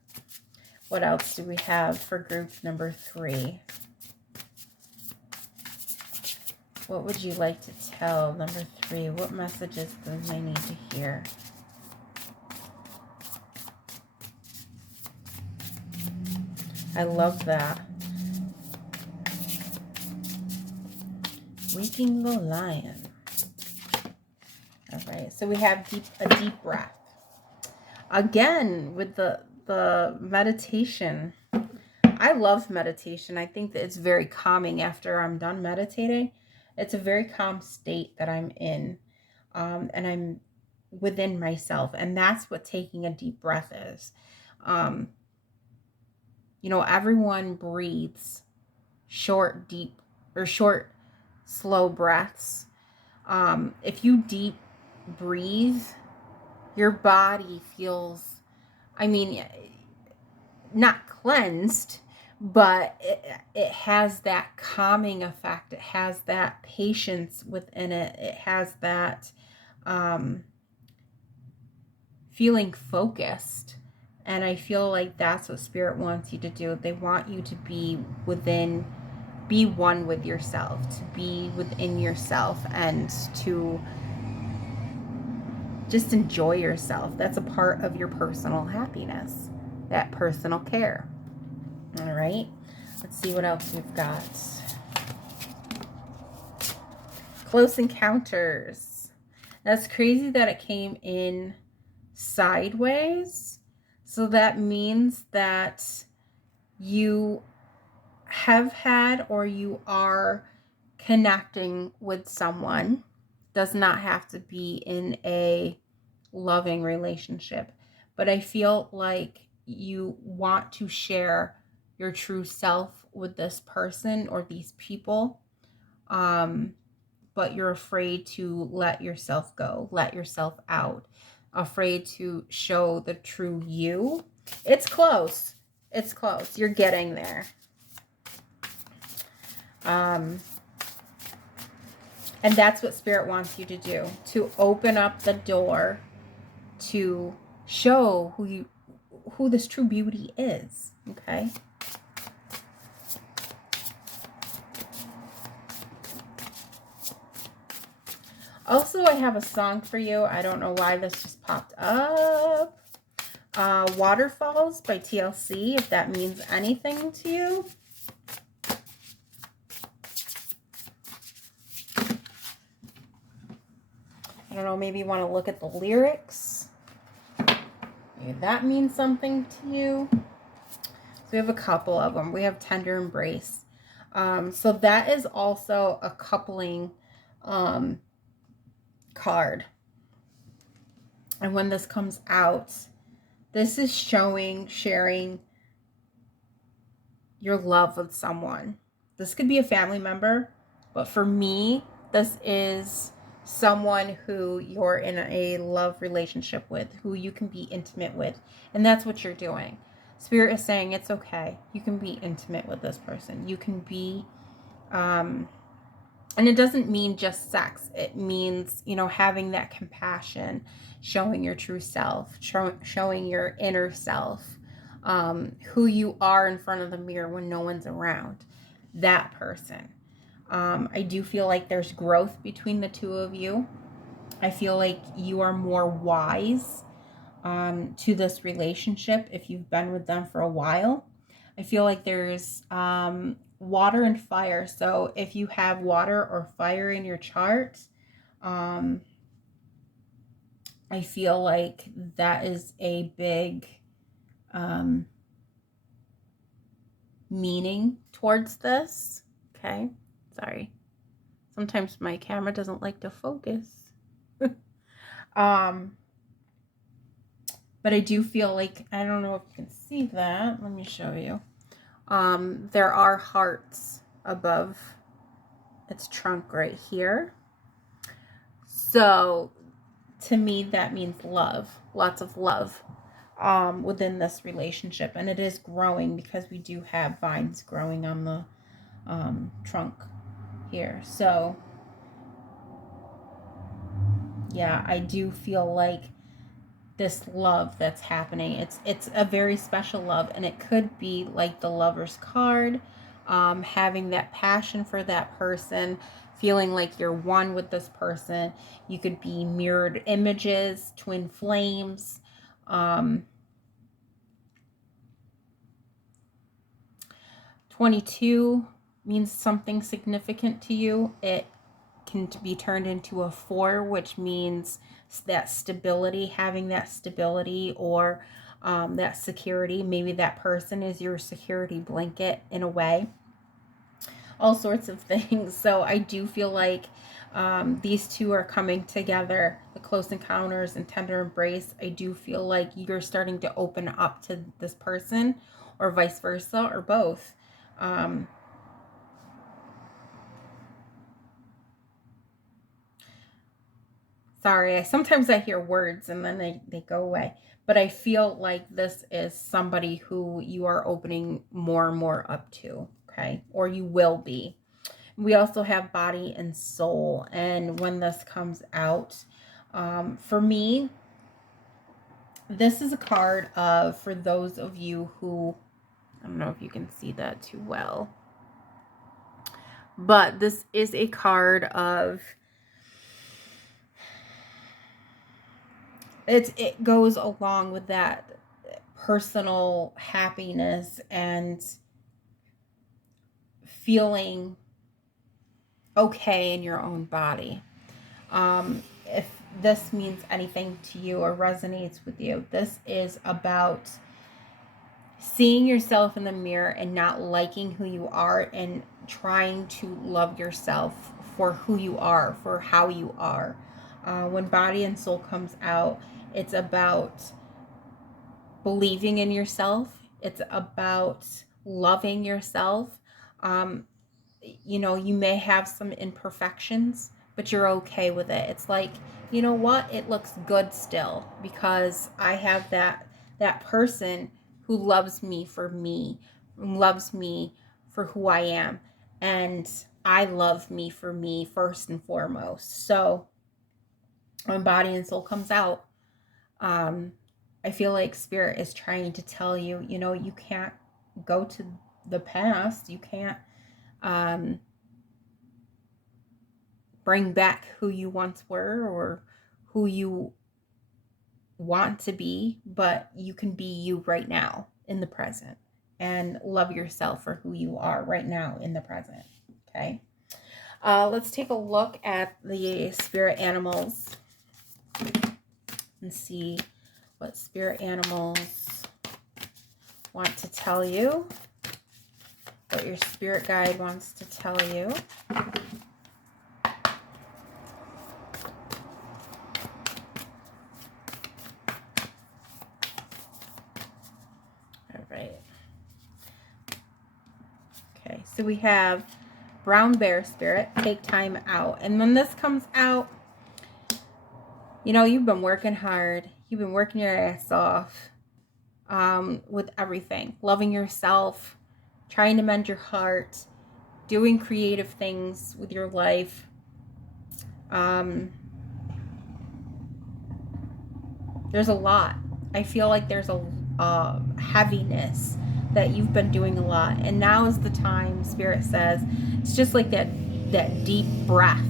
What else do we have for group number 3? What would you like to tell number 3? What messages do they need to hear? I love that. Waking the lion. All right, so we have a deep breath. Again, with the meditation. I love meditation. I think that it's very calming after I'm done meditating. It's a very calm state that I'm in, and I'm within myself. And that's what taking a deep breath is. You know, everyone breathes short, slow breaths. If you deep breathe, your body feels, I mean, not cleansed, but it has that calming effect. It has that patience within it. It has that feeling focused. And I feel like that's what Spirit wants you to do. They want you to be one with yourself, to be within yourself, and to just enjoy yourself. That's a part of your personal happiness, that personal care. All right, let's see what else we've got. Close encounters. That's crazy that it came in sideways. So that means that you have had, or you are connecting with someone. Does not have to be in a loving relationship, but I feel like you want to share your true self with this person or these people, but you're afraid to let yourself go, let yourself out, afraid to show the true you. It's close. It's close. You're getting there. And that's what Spirit wants you to do, to open up the door to show who this true beauty is. Okay. Also, I have a song for you. I don't know why this just popped up. Waterfalls by TLC, if that means anything to you. I don't know, maybe you want to look at the lyrics. Maybe that means something to you. So we have a couple of them. We have Tender Embrace. So that is also a coupling card. And when this comes out, this is sharing your love with someone. This could be a family member, but for me, this is someone who you're in a love relationship with, who you can be intimate with. And that's what you're doing. Spirit is saying it's okay. You can be intimate with this person. You can be, and it doesn't mean just sex. It means, having that compassion, showing your true self, showing your inner self, who you are in front of the mirror when no one's around. That person. I do feel like there's growth between the two of you. I feel like you are more wise to this relationship if you've been with them for a while. I feel like there's water and fire. So if you have water or fire in your chart, I feel like that is a big meaning towards this. Okay. Sorry. Sometimes my camera doesn't like to focus. But I do feel like, I don't know if you can see that. Let me show you. There are hearts above its trunk right here. So to me, that means love, lots of love within this relationship. And it is growing because we do have vines growing on the trunk here. So yeah, I do feel like this love that's happening, it's a very special love, and it could be like the Lover's card, having that passion for that person, feeling like you're one with this person. You could be mirrored images, twin flames. 22 means something significant to you. It can be turned into a 4, which means that stability, having that stability, or that security. Maybe that person is your security blanket in a way. All sorts of things. So I do feel like these two are coming together, the Close Encounters and Tender Embrace. I do feel like you're starting to open up to this person, or vice versa, or both. Sorry, sometimes I hear words and then they go away. But I feel like this is somebody who you are opening more and more up to, okay? Or you will be. We also have Body and Soul. And when this comes out, For me, this is a card of, for those of you who, I don't know if you can see that too well, but this is a card of, it goes along with that personal happiness and feeling okay in your own body. If this means anything to you or resonates with you, this is about seeing yourself in the mirror and not liking who you are and trying to love yourself for who you are, for how you are. When body and soul comes out, it's about believing in yourself. It's about loving yourself. You know, you may have some imperfections, but you're okay with it. It's like, you know what? It looks good still because I have that person who loves me, loves me for who I am. And I love me for me first and foremost. So when body and soul comes out, I feel like spirit is trying to tell you, you know, you can't go to the past. You can't bring back who you once were or who you want to be, but you can be you right now in the present and love yourself for who you are right now in the present. Okay. Let's take a look at the spirit animals and see what spirit animals want to tell you, what your spirit guide wants to tell you. All right. Okay, so we have brown bear spirit, take time out. And when this comes out, you know, you've been working hard. You've been working your ass off with everything. Loving yourself, trying to mend your heart, doing creative things with your life. There's a lot. I feel like there's a heaviness that you've been doing a lot. And now is the time, Spirit says, it's just like that deep breath.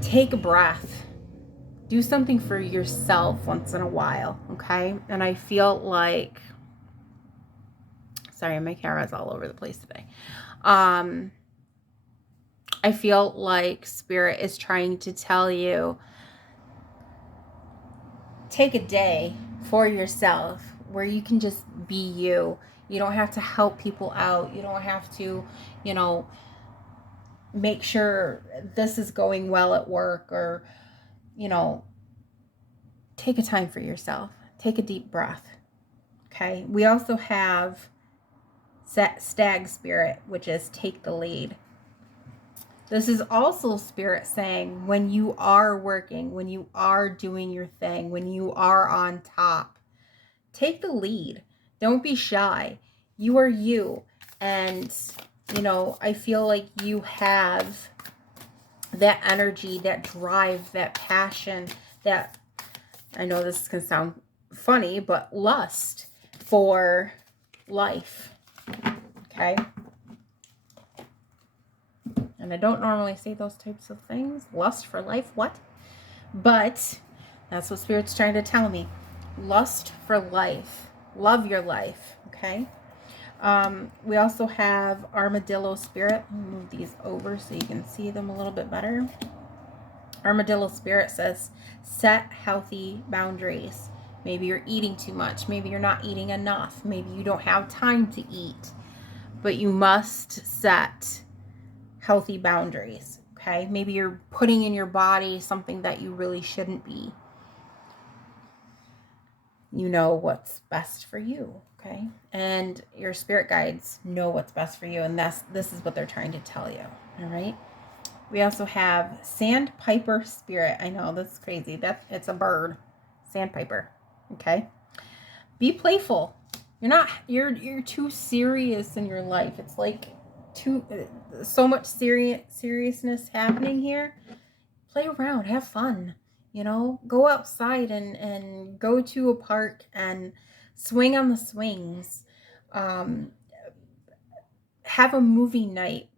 Take a breath. Do something for yourself once in a while, okay? And I feel like, sorry, my camera's all over the place today. I feel like Spirit is trying to tell you, take a day for yourself where you can just be you. You don't have to help people out. You don't have to, you know, make sure this is going well at work or, you know, take a time for yourself. Take a deep breath. Okay. We also have stag spirit, which is take the lead. This is also Spirit saying when you are working, when you are doing your thing, when you are on top, take the lead. Don't be shy. You are you. And, you know, I feel like you have that energy, that drive, that passion, that, I know this can sound funny, but lust for life. Okay? And I don't normally say those types of things. Lust for life, what? But that's what Spirit's trying to tell me. Lust for life. Love your life, okay? We also have Armadillo Spirit. Let me move these over so you can see them a little bit better. Armadillo Spirit says, set healthy boundaries. Maybe you're eating too much. Maybe you're not eating enough. Maybe you don't have time to eat. But you must set healthy boundaries, okay? Maybe you're putting in your body something that you really shouldn't be. You know what's best for you, okay? And your spirit guides know what's best for you, and this is what they're trying to tell you, all right? We also have Sandpiper Spirit. I know, that's crazy. It's a bird. Sandpiper, okay? Be playful. You're too serious in your life. It's like so much seriousness happening here. Play around, have fun. You know, go outside and go to a park and swing on the swings. Um, have a movie night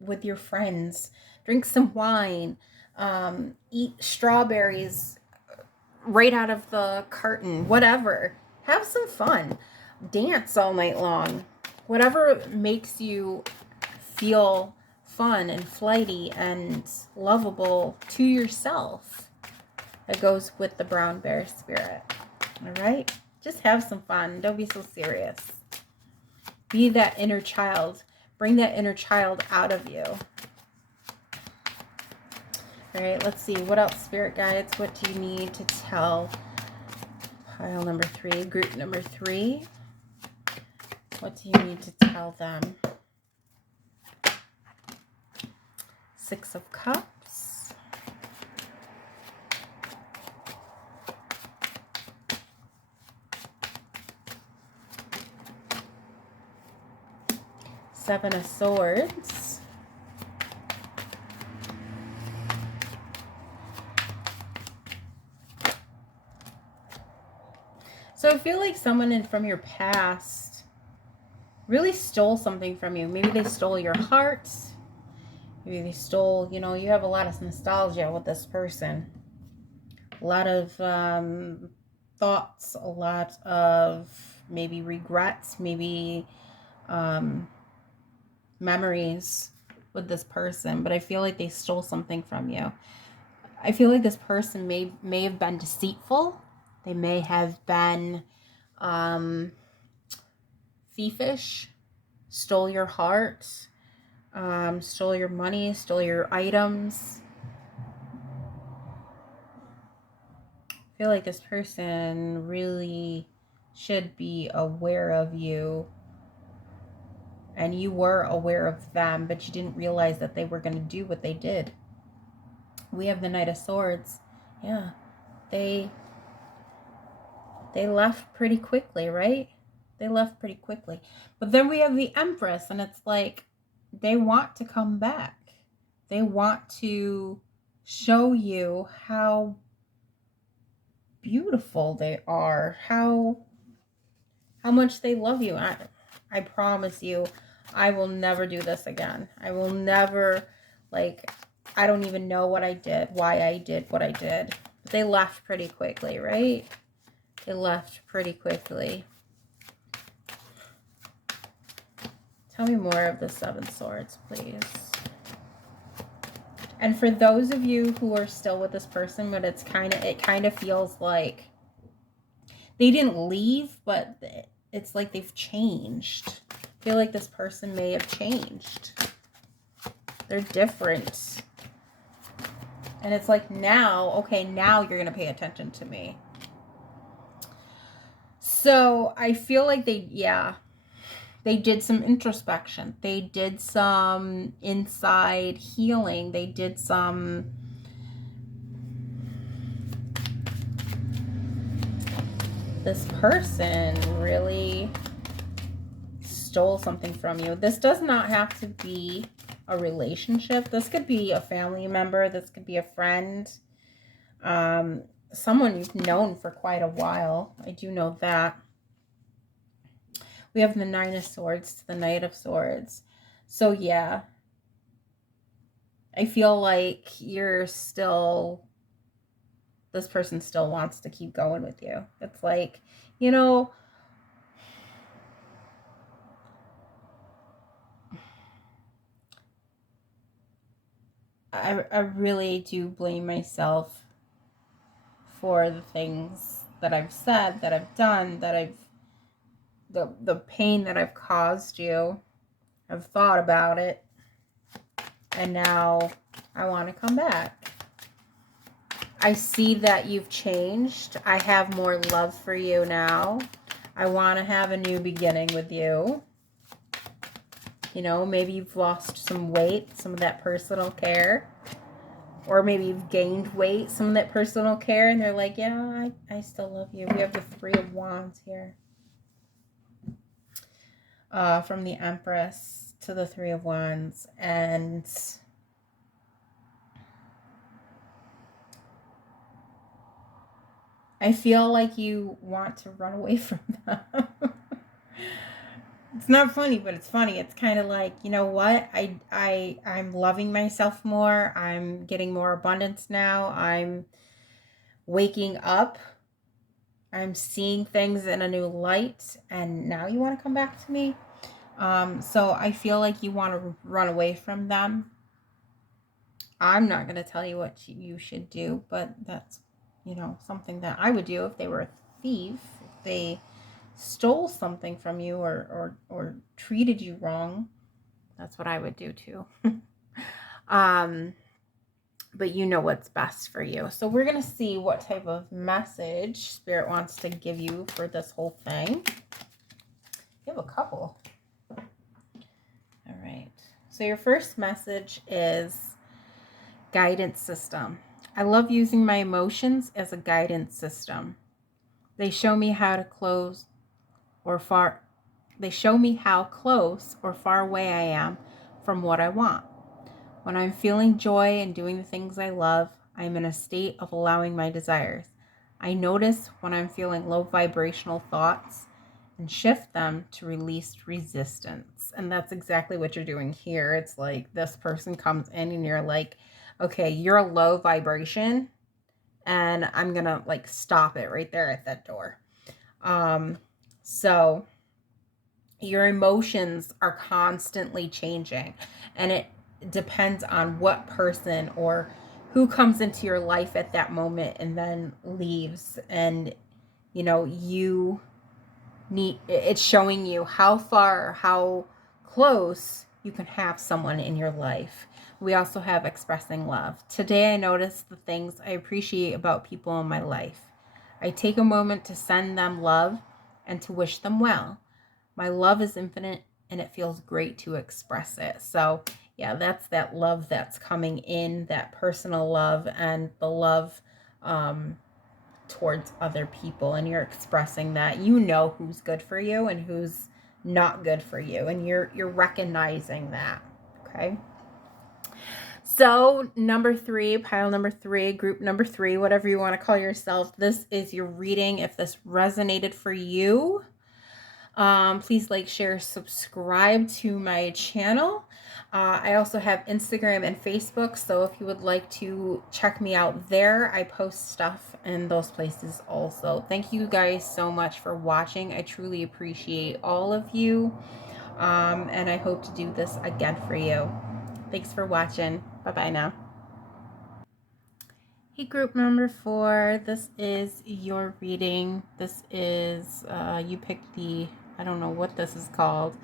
with your friends. Drink some wine. Eat strawberries right out of the carton. Whatever. Have some fun. Dance all night long. Whatever makes you feel fun and flighty and lovable to yourself. That goes with the brown bear spirit. All right? Just have some fun. Don't be so serious. Be that inner child. Bring that inner child out of you. All right, let's see. What else, spirit guides? What do you need to tell pile number 3, group number 3? What do you need to tell them? 6 of Cups. Seven of Swords. So I feel like someone from your past really stole something from you. Maybe they stole your heart. Maybe they stole, you know, you have a lot of nostalgia with this person. A lot of thoughts, a lot of maybe regrets, maybe memories with this person. But I feel like they stole something from you. I feel like this person may have been deceitful. They may have been thievish, stole your heart, stole your money, stole your items. I feel like this person really should be aware of you, and you were aware of them, but you didn't realize that they were going to do what they did. We have the Knight of Swords. Yeah, they left pretty quickly, right? They left pretty quickly. But then we have the Empress, and it's like they want to come back. They want to show you how beautiful they are, how much they love you. I promise you, I will never do this again. I will never, like, I don't even know what I did, why I did what I did. But they left pretty quickly, right? They left pretty quickly. Tell me more of the Seven Swords, please. And for those of you who are still with this person, but it kind of feels like they didn't leave, but it's like they've changed. I feel like this person may have changed. They're different. And it's like now, okay, now you're going to pay attention to me. So I feel like they did some introspection. They did some inside healing. They did some this person really stole something from you. This does not have to be a relationship. This could be a family member. This could be a friend. Someone you've known for quite a while. I do know that. We have the Nine of Swords to the Knight of Swords. So yeah, I feel like this person still wants to keep going with you. It's like, you know, I really do blame myself for the things that I've said, that I've done, that the pain that I've caused you. I've thought about it, and now I want to come back. I see that you've changed. I have more love for you now. I want to have a new beginning with you. You know, maybe you've lost some weight, some of that personal care. Or maybe you've gained weight, some of that personal care, and they're like, yeah, I still love you. We have the Three of Wands here. From the Empress to the Three of Wands. And I feel like you want to run away from them. It's not funny, but it's funny. It's kind of like, you know what? I'm loving myself more. I'm getting more abundance now. I'm waking up. I'm seeing things in a new light, and now you want to come back to me. So I feel like you want to run away from them. I'm not going to tell you what you should do, but that's, something that I would do if they were a thief, if they stole something from you or treated you wrong. That's what I would do too. But you know what's best for you. So we're going to see what type of message Spirit wants to give you for this whole thing. You have a couple. All right. So your first message is guidance system. I love using my emotions as a guidance system. They show me how close or far away I am from what I want. When I'm feeling joy and doing the things I love, I'm in a state of allowing my desires. I notice when I'm feeling low vibrational thoughts and shift them to release resistance. And that's exactly what you're doing here. It's like this person comes in and you're like, okay, you're a low vibration and I'm going to like stop it right there at that door. So your emotions are constantly changing, and it depends on what person or who comes into your life at that moment and then leaves. And it's showing you how far, how close you can have someone in your life. We also have expressing love. Today I notice the things I appreciate about people in my life. I take a moment to send them love and to wish them well. My love is infinite and it feels great to express it. So yeah, that's that love that's coming in, that personal love and the love towards other people. And you're expressing that. You know who's good for you and who's not good for you. And you're recognizing that. Okay. So number 3, pile number 3, group number 3, whatever you want to call yourself. This is your reading. If this resonated for you, please like, share, subscribe to my channel. I also have Instagram and Facebook, so if you would like to check me out there, I post stuff in those places also. Thank you guys so much for watching. I truly appreciate all of you, and I hope to do this again for you. Thanks for watching. Bye-bye now. Hey, group number 4, this is your reading. This is, you picked the, I don't know what this is called,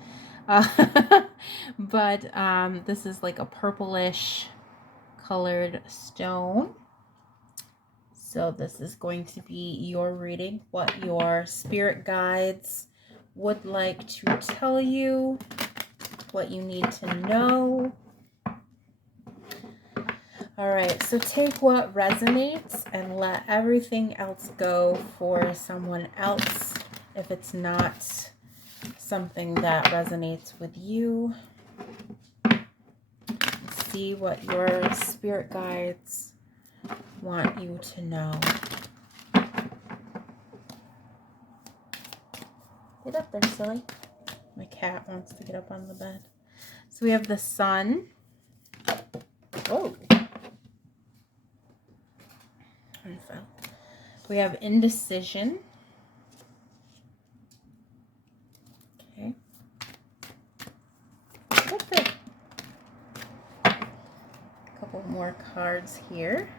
but this is like a purplish colored stone. So this is going to be your reading, what your spirit guides would like to tell you, what you need to know. All right, so take what resonates and let everything else go for someone else if it's not something that resonates with you. See what your spirit guides want you to know. Get up there, silly. My cat wants to get up on the bed. So we have the sun. Oh. We have indecision. Okay. A couple more cards here.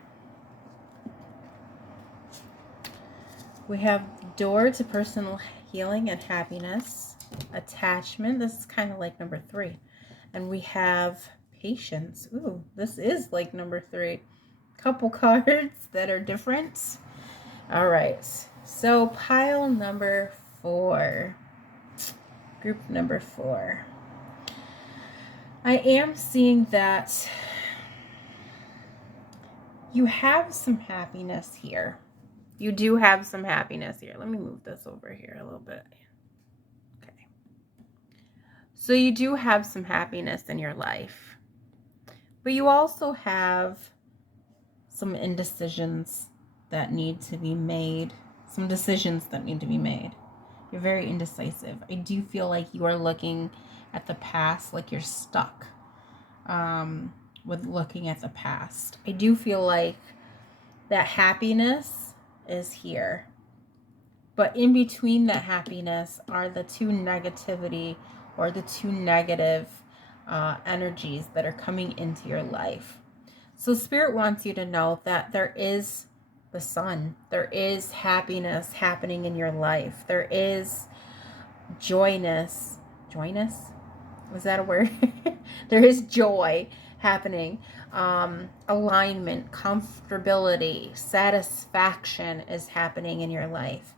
We have door to personal healing and happiness. Attachment. This is kind of like number 3. And we have patience. Ooh, this is like number 3. Couple cards that are different. All right, so pile number 4, group number 4. I am seeing that you have some happiness here. You do have some happiness here. Let me move this over here a little bit. Okay. So you do have some happiness in your life, but you also have some indecisions that need to be made. some decisions that need to be made. You're very indecisive. I do feel like you are looking at the past like you're stuck with looking at the past. I do feel like that happiness is here. But in between that happiness are the two negativity or the two negative energies that are coming into your life. So Spirit wants you to know that there is the sun. There is happiness happening in your life. There is joyness. Joyness? Was that a word? There is joy happening. Alignment, comfortability, satisfaction is happening in your life.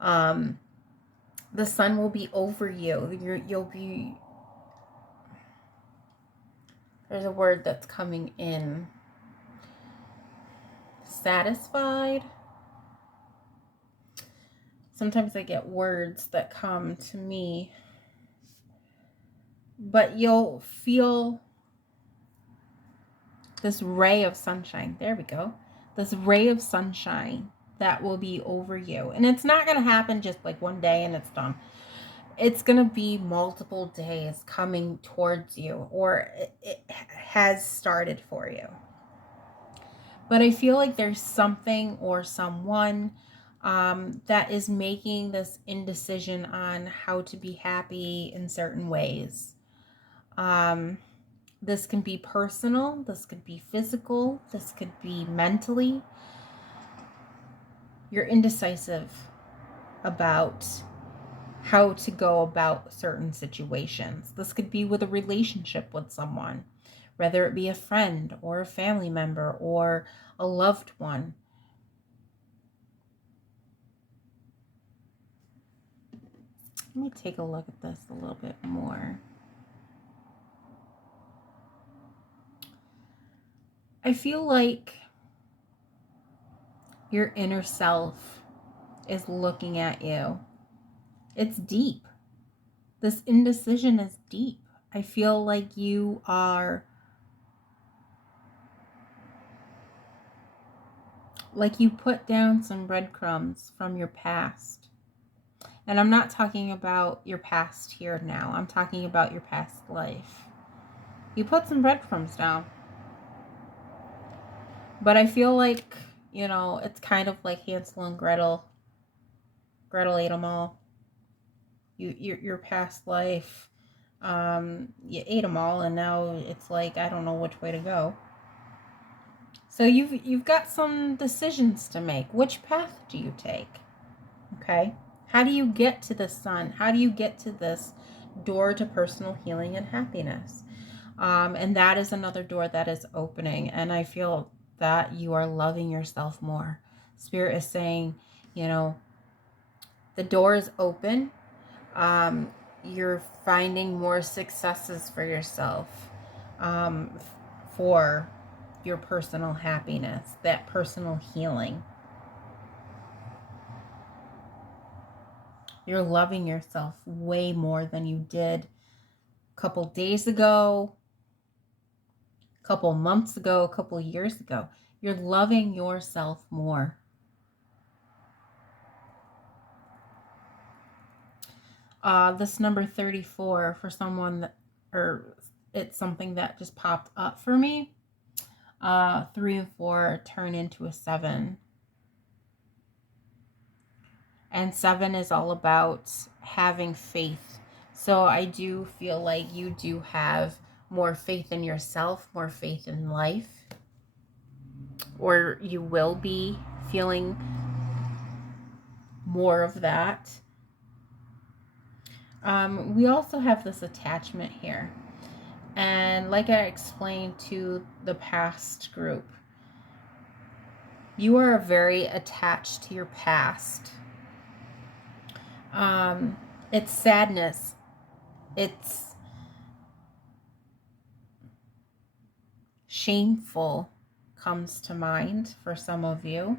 The sun will be over you. You'll be... There's a word that's coming in. Satisfied. Sometimes I get words that come to me. But you'll feel this ray of sunshine. There we go. This ray of sunshine that will be over you. And it's not going to happen just like one day and it's done. It's going to be multiple days coming towards you, or it has started for you. But I feel like there's something or someone that is making this indecision on how to be happy in certain ways. This can be personal, this could be physical, this could be mentally. You're indecisive about how to go about certain situations. This could be with a relationship with someone, whether it be a friend or a family member or a loved one. Let me take a look at this a little bit more. I feel like your inner self is looking at you. It's deep. This indecision is deep. I feel like you are... like you put down some breadcrumbs from your past. And I'm not talking about your past here now. I'm talking about your past life. You put some breadcrumbs down. But I feel like, you know, it's kind of like Hansel and Gretel. Gretel ate them all. Your past life, you ate them all, and now it's like, I don't know which way to go. So you've got some decisions to make. Which path do you take? Okay. How do you get to the sun? How do you get to this door to personal healing and happiness? And that is another door that is opening. And I feel that you are loving yourself more. Spirit is saying, you know, the door is open. You're finding more successes for yourself, for your personal happiness, that personal healing. You're loving yourself way more than you did a couple days ago, a couple months ago, a couple years ago. You're loving yourself more. This number 34 for someone that, or it's something that just popped up for me. 3 and 4 turn into a 7. And 7 is all about having faith. So I do feel like you do have more faith in yourself, more faith in life. Or you will be feeling more of that. We also have this attachment here. And like I explained to the past group, you are very attached to your past. It's sadness. It's shameful comes to mind for some of you.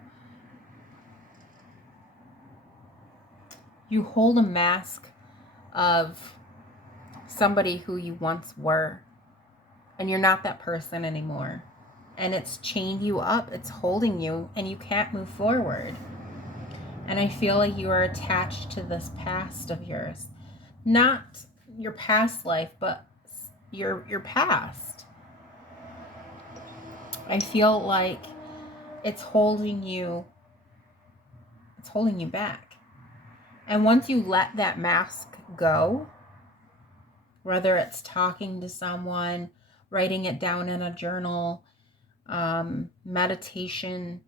You hold a mask of somebody who you once were, and you're not that person anymore. And it's chained you up, it's holding you, and you can't move forward. And I feel like you are attached to this past of yours. Not your past life, but your past. I feel like it's holding you back. And once you let that mask go, whether it's talking to someone, writing it down in a journal, meditation,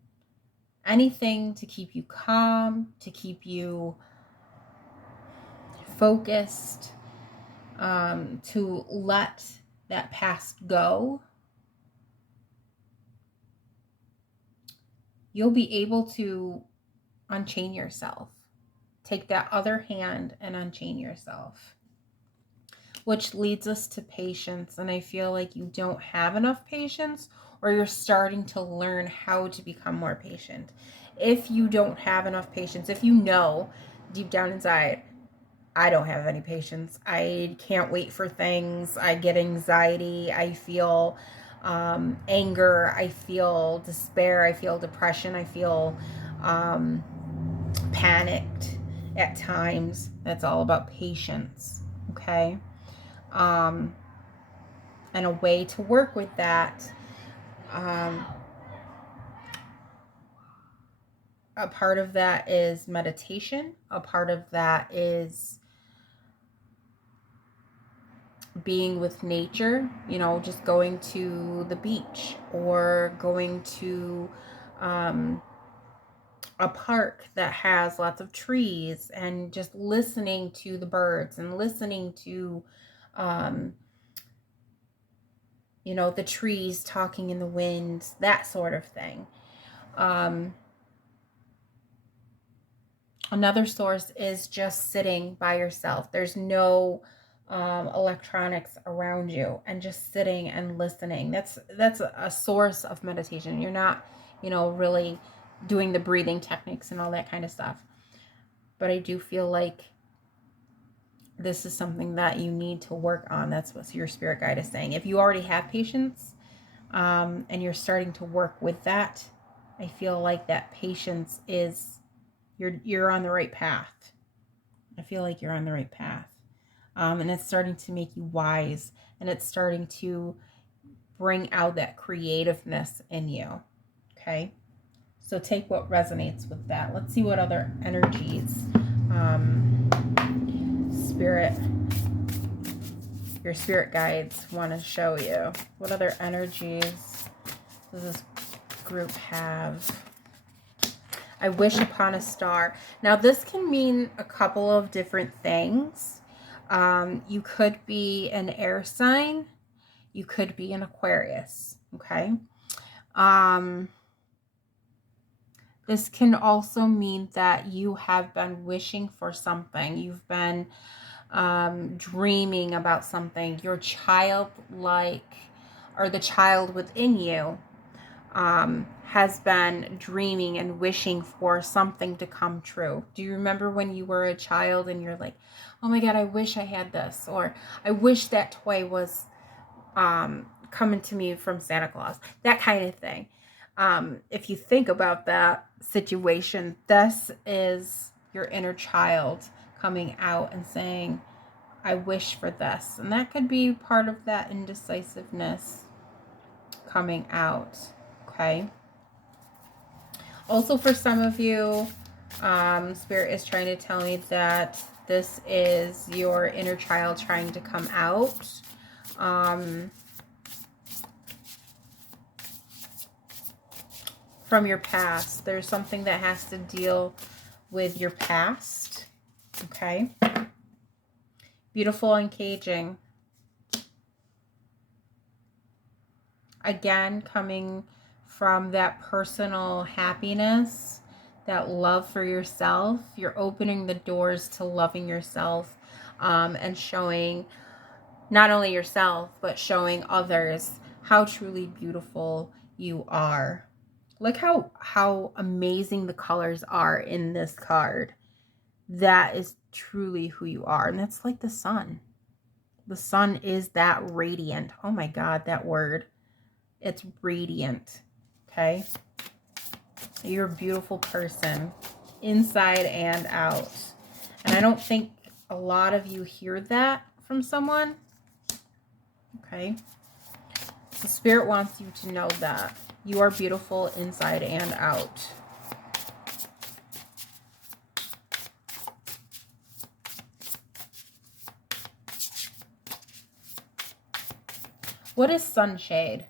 anything to keep you calm, to keep you focused, to let that past go, you'll be able to unchain yourself. Take that other hand and unchain yourself. Which leads us to patience. And I feel like you don't have enough patience, or you're starting to learn how to become more patient. If you don't have enough patience, if you know deep down inside, I don't have any patience, I can't wait for things, I get anxiety, I feel anger, I feel despair, I feel depression, I feel panicked at times. That's all about patience, okay? And a way to work with that, a part of that is meditation, a part of that is being with nature, you know, just going to the beach or going to a park that has lots of trees and just listening to the birds and listening to you know, the trees talking in the wind, that sort of thing. Another source is just sitting by yourself. There's no electronics around you, and just sitting and listening. That's a source of meditation. You're not, you know, really doing the breathing techniques and all that kind of stuff. But I do feel like this is something that you need to work on. That's what your spirit guide is saying. If you already have patience and you're starting to work with that, I feel like that patience is, you're on the right path. I feel like you're on the right path. And it's starting to make you wise, and it's starting to bring out that creativeness in you. Okay? So take what resonates with that. Let's see what other energies spirit, your spirit guides want to show you. What other energies does this group have? I wish upon a star. Now this can mean a couple of different things. You could be an air sign. You could be an Aquarius. Okay. This can also mean that you have been wishing for something. You've been dreaming about something. Your childlike, or the child within you, has been dreaming and wishing for something to come true. Do you remember when you were a child and you're like, oh my God, I wish I had this, or I wish that toy was coming to me from Santa Claus, that kind of thing. If you think about that situation, this is your inner child coming out and saying, I wish for this. And that could be part of that indecisiveness coming out. Okay. Also, for some of you, Spirit is trying to tell me that this is your inner child trying to come out. From your past. There's something that has to deal with your past. Okay. Beautiful and caging. Again, coming from that personal happiness, that love for yourself. You're opening the doors to loving yourself, and showing not only yourself, but showing others how truly beautiful you are. Look how amazing the colors are in this card. That is truly who you are. And that's like the sun. The sun is that radiant. Oh my God, that word. It's radiant. Okay? You're a beautiful person. inside and out. And I don't think a lot of you hear that from someone. Okay. So Spirit wants you to know that you are beautiful inside and out. What is sunshade?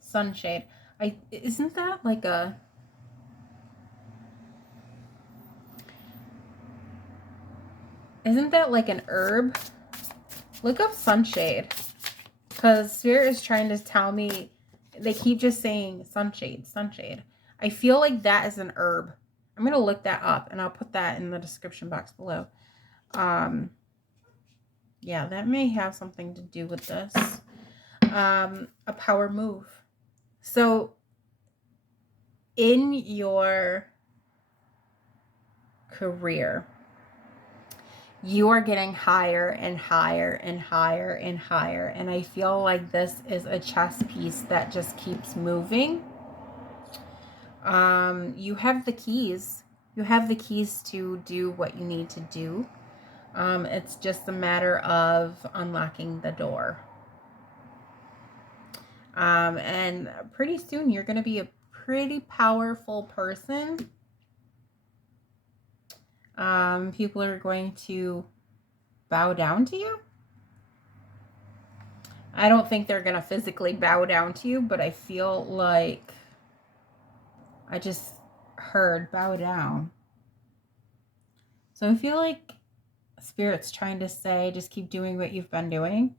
Sunshade. Isn't that like a... Isn't that like an herb? Look up sunshade. Because Spirit is trying to tell me, they keep just saying sunshade, sunshade. I feel like that is an herb. I'm going to look that up and I'll put that in the description box below. Yeah, that may have something to do with this. A power move. So in your career, you are getting higher and higher and higher and higher. And I feel like this is a chess piece that just keeps moving. You have the keys. You have the keys to do what you need to do. It's just a matter of unlocking the door. And pretty soon you're going to be a pretty powerful person. People are going to bow down to you. I don't think they're going to physically bow down to you, but I feel like I just heard bow down. So I feel like Spirit's trying to say, just keep doing what you've been doing,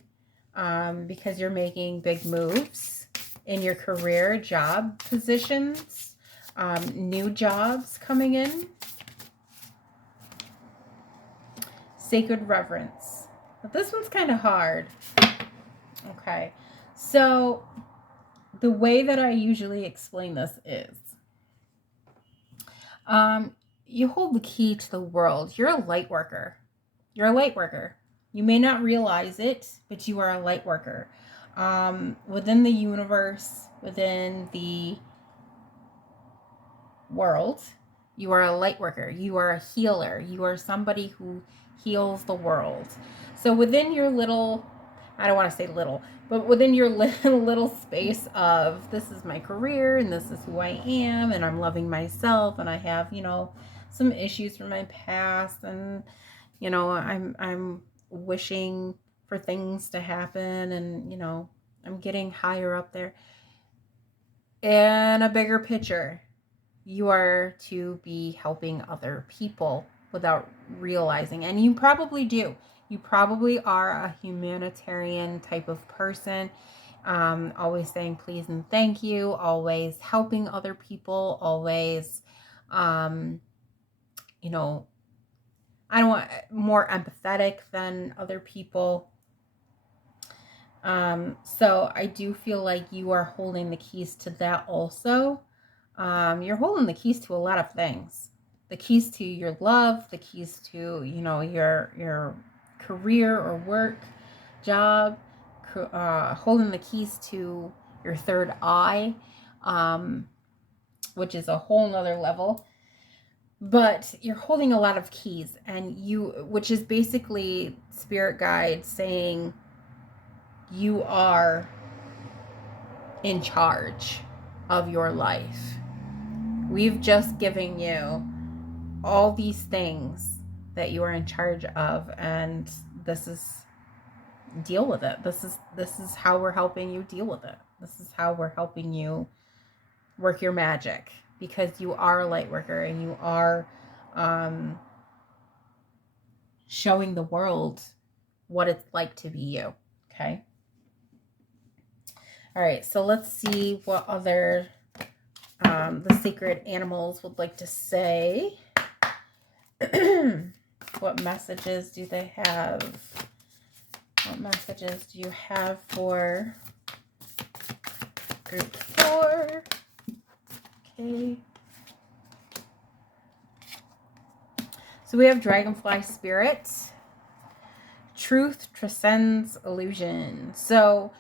because you're making big moves in your career, job positions, new jobs coming in. Sacred reverence. But this one's kind of hard. Okay. So the way that I usually explain this is, you hold the key to the world. You're a light worker. You're a light worker. You may not realize it, but you are a light worker. Within the universe, within the world, you are a light worker. You are a healer. You are somebody who heals the world. So within your little, I don't want to say little, but within your little space of, this is my career and this is who I am and I'm loving myself and I have, you know, some issues from my past and, you know, I'm wishing for things to happen and, you know, I'm getting higher up there. In a bigger picture, you are to be helping other people without realizing, and you probably do. You probably are a humanitarian type of person, always saying please and thank you, always helping other people, always, you know, I don't want more empathetic than other people. So I do feel like you are holding the keys to that also. You're holding the keys to a lot of things. The keys to your love, the keys to, you know, your career or work, job, holding the keys to your third eye, which is a whole nother level. But you're holding a lot of keys, and which is basically spirit guide saying you are in charge of your life. We've just given you all these things that you are in charge of, and this is, deal with it. This is how we're helping you deal with it. This is how we're helping you work your magic, because you are a light worker and you are showing the world what it's like to be you. Okay. All right. So let's see what other the sacred animals would like to say. What messages do they have? What messages do you have for group 4? Okay. So we have Dragonfly Spirit. Truth transcends illusion. So,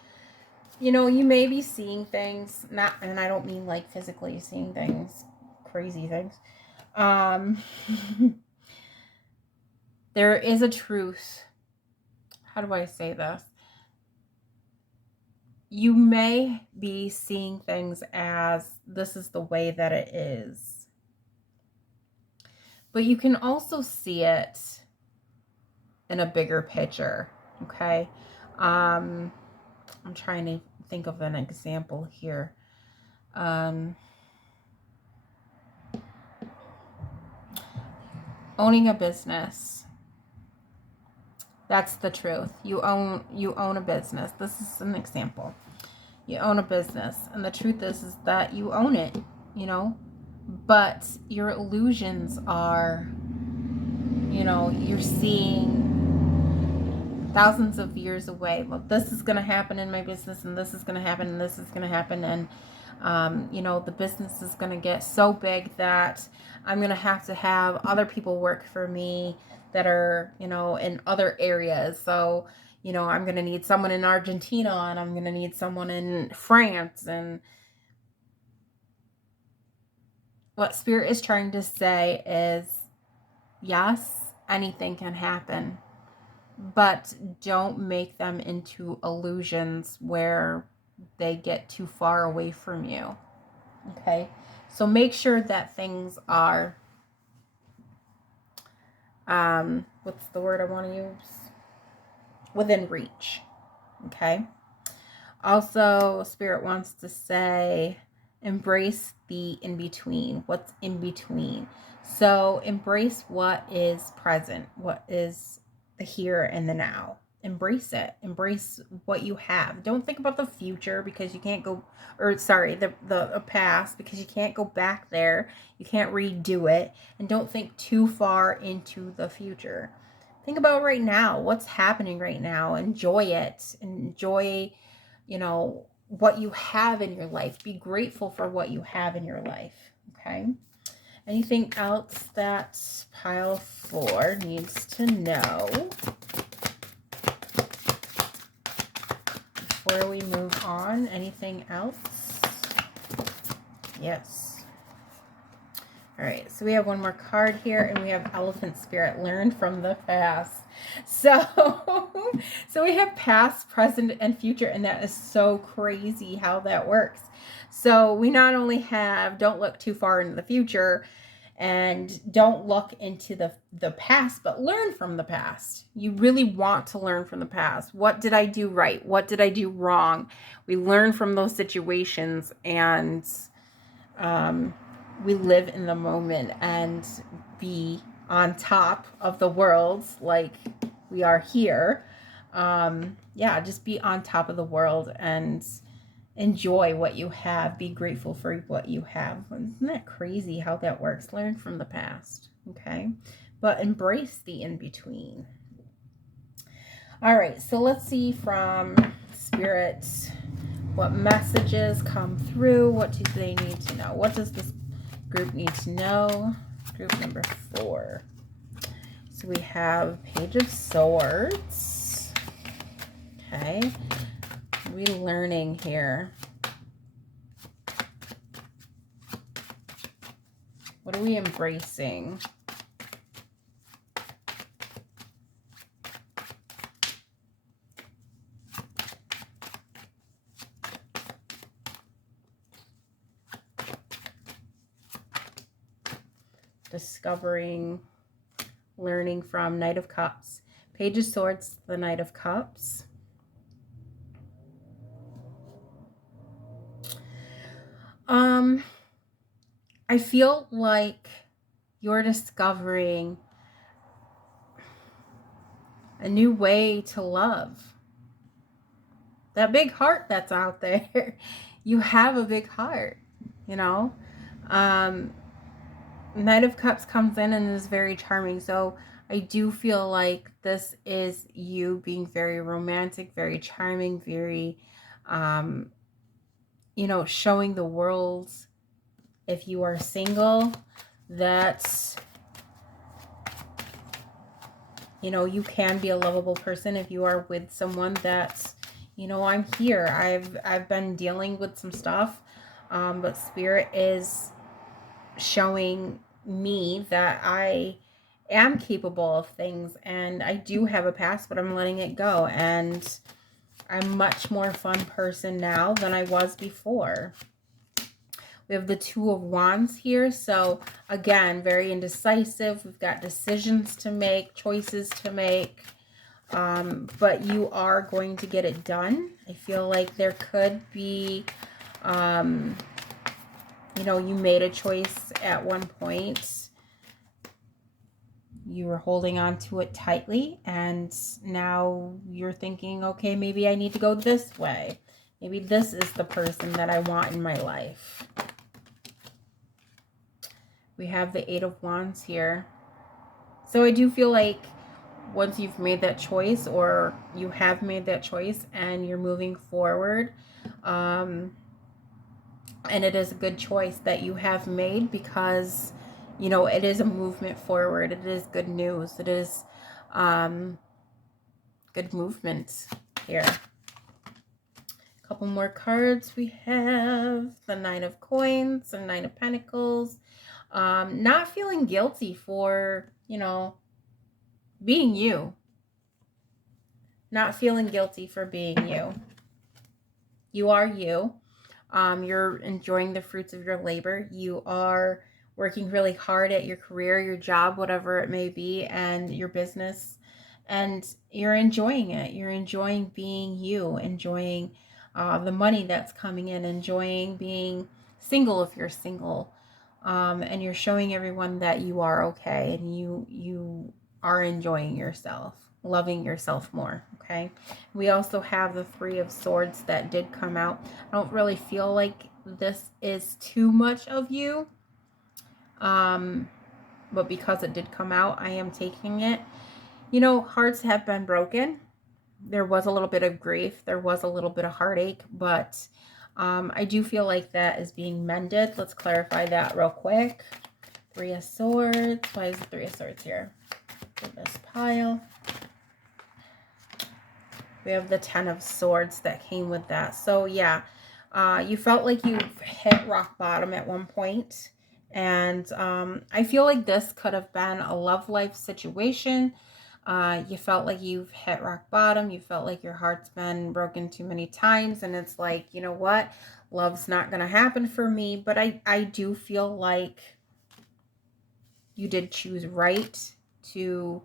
you know, you may be seeing things, and I don't mean like physically seeing things, crazy things. Um, there is a truth. How do I say this? You may be seeing things as this is the way that it is, but you can also see it in a bigger picture. Okay. I'm trying to think of an example here. Owning a business. That's the truth. You own a business. This is an example. You own a business, and the truth is that you own it, you know, but your illusions are, you know, you're seeing thousands of years away. Well, this is going to happen in my business, and this is going to happen, and this is going to happen, and you know, the business is going to get so big that I'm going to have other people work for me that are, you know, in other areas. So, you know, I'm going to need someone in Argentina, and I'm going to need someone in France. And what Spirit is trying to say is, yes, anything can happen, but don't make them into illusions where they get too far away from you. Okay? So make sure that things are, what's the word I want to use? Within reach. Okay? Also, Spirit wants to say, embrace the in-between. What's in between? So embrace what is present, what is the here and the now. Embrace it. Embrace what you have. Don't think about the future because you can't go, or sorry, the past, because you can't go back there. You can't redo it. And don't think too far into the future. Think about right now. What's happening right now? Enjoy it. Enjoy, you know, what you have in your life. Be grateful for what you have in your life. Okay? Anything else that pile 4 needs to know before we move on? Anything else? Yes. All right, so we have one more card here, and we have Elephant Spirit, learn from the past. So we have past, present, and future, and that is so crazy how that works. So we not only have don't look too far into the future and don't look into the past, but learn from the past. You really want to learn from the past. What did I do right? What did I do wrong? We learn from those situations, and we live in the moment and be on top of the world like we are here. Yeah, just be on top of the world and enjoy what you have. Be grateful for what you have. Isn't that crazy how that works? Learn from the past, okay? But embrace the in-between. All right, so let's see from Spirit what messages come through. What do they need to know? What does this group need to know? Group number 4. So we have Page of Swords. Okay. Relearning here. What are we embracing? Discovering, learning from Knight of Cups. Page of Swords, the Knight of Cups. I feel like you're discovering a new way to love. That big heart that's out there. You have a big heart, you know? Knight of Cups comes in and is very charming. So I do feel like this is you being very romantic, very charming, very, you know, showing the world, if you are single, that, you know, you can be a lovable person if you are with someone that, you know, I'm here. I've been dealing with some stuff, but Spirit is showing me that I am capable of things, and I do have a past, but I'm letting it go, and I'm a much more fun person now than I was before. We have the Two of Wands here. So again, very indecisive. We've got decisions to make, choices to make. But you are going to get it done. I feel like there could be, you know, you made a choice at one point. You were holding on to it tightly, and now you're thinking, okay, maybe I need to go this way. Maybe this is the person that I want in my life. We have the Eight of Wands here. So I do feel like once you've made that choice, or you have made that choice and you're moving forward, and it is a good choice that you have made, because, you know, it is a movement forward. It is good news. It is good movement here. A couple more cards. We have the Nine of Coins and Nine of Pentacles. Not feeling guilty for, you know, being you. Not feeling guilty for being you. You are you. You're enjoying the fruits of your labor. You are working really hard at your career, your job, whatever it may be, and your business. And you're enjoying it. You're enjoying being you, enjoying the money that's coming in, enjoying being single if you're single. And you're showing everyone that you are okay, and you are enjoying yourself, loving yourself more, okay? We also have the Three of Swords that did come out. I don't really feel like this is too much of you, but because it did come out, I am taking it. You know, hearts have been broken. There was a little bit of grief. There was a little bit of heartache, but I do feel like that is being mended. Let's clarify that real quick. Three of Swords. Why is the Three of Swords here? In this pile. We have the Ten of Swords that came with that. So yeah, you felt like you hit rock bottom at one point. And I feel like this could have been a love life situation. You felt like you've hit rock bottom. You felt like your heart's been broken too many times. And it's like, you know what? Love's not going to happen for me. But I do feel like you did choose right to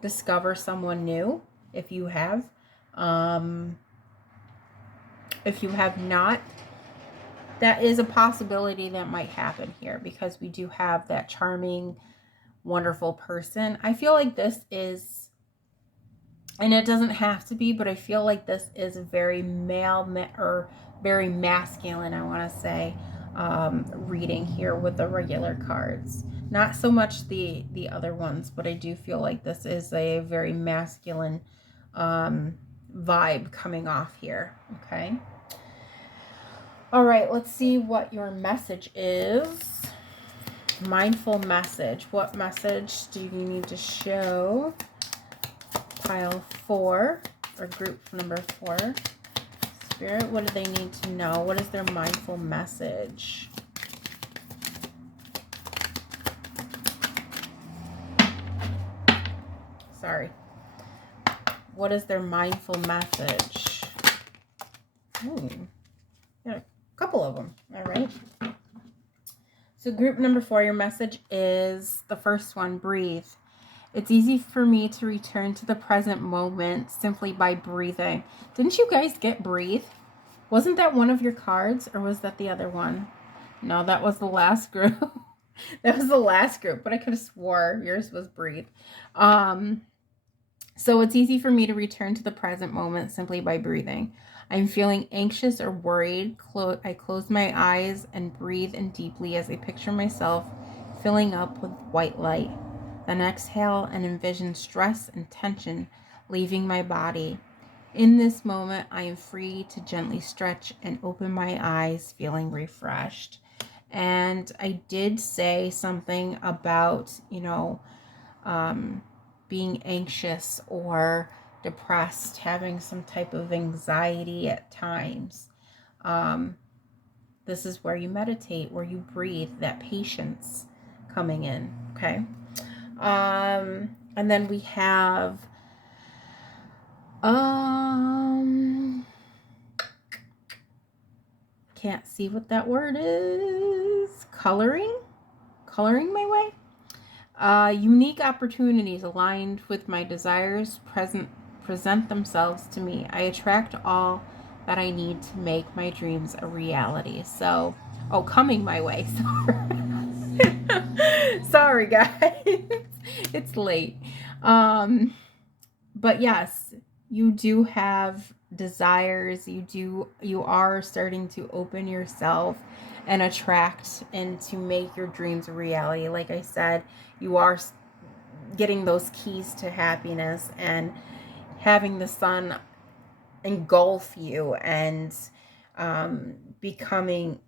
discover someone new. If you have. If you have not, that is a possibility that might happen here, because we do have that charming, wonderful person. I feel like this is, and it doesn't have to be, but I feel like this is a very male or very masculine, I want to say, reading here with the regular cards. Not so much the other ones, but I do feel like this is a very masculine vibe coming off here. Okay. All right, let's see what your message is. Mindful message. What message do you need to show? Pile 4, or group number 4. Spirit, what do they need to know? What is their mindful message? Sorry. What is their mindful message? Yeah, a couple of them. All right. So group number 4, your message is the first one, breathe. It's easy for me to return to the present moment simply by breathing. Didn't you guys get breathe? Wasn't that one of your cards, or was that the other one? No, that was the last group. That was the last group, but I could have swore yours was breathe. So it's easy for me to return to the present moment simply by breathing. I'm feeling anxious or worried. I close my eyes and breathe in deeply as I picture myself filling up with white light. Then exhale and envision stress and tension leaving my body. In this moment, I am free to gently stretch and open my eyes, feeling refreshed. And I did say something about, you know, being anxious or depressed, having some type of anxiety at times. The This is where you meditate, where you breathe, that patience coming in, okay? And then we have can't see what that word is. Coloring my way. Unique opportunities aligned with my desires present themselves to me. I attract all that I need to make my dreams a reality. So, coming my way. Sorry, guys. It's late. But yes, you do have desires. You are starting to open yourself and attract and to make your dreams a reality. Like I said, you are getting those keys to happiness and having the sun engulf you and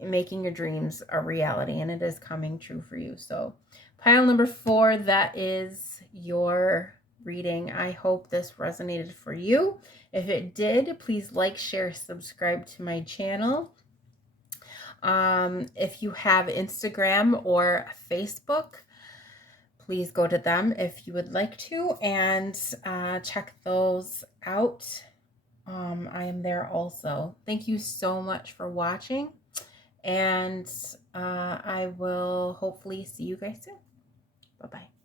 making your dreams a reality, and it is coming true for you. So pile number 4, that is your reading. I hope this resonated for you. If it did, please like, share, subscribe to my channel. If you have Instagram or Facebook, please go to them if you would like to, and check those out. I am there also. Thank you so much for watching, and I will hopefully see you guys soon. Bye-bye.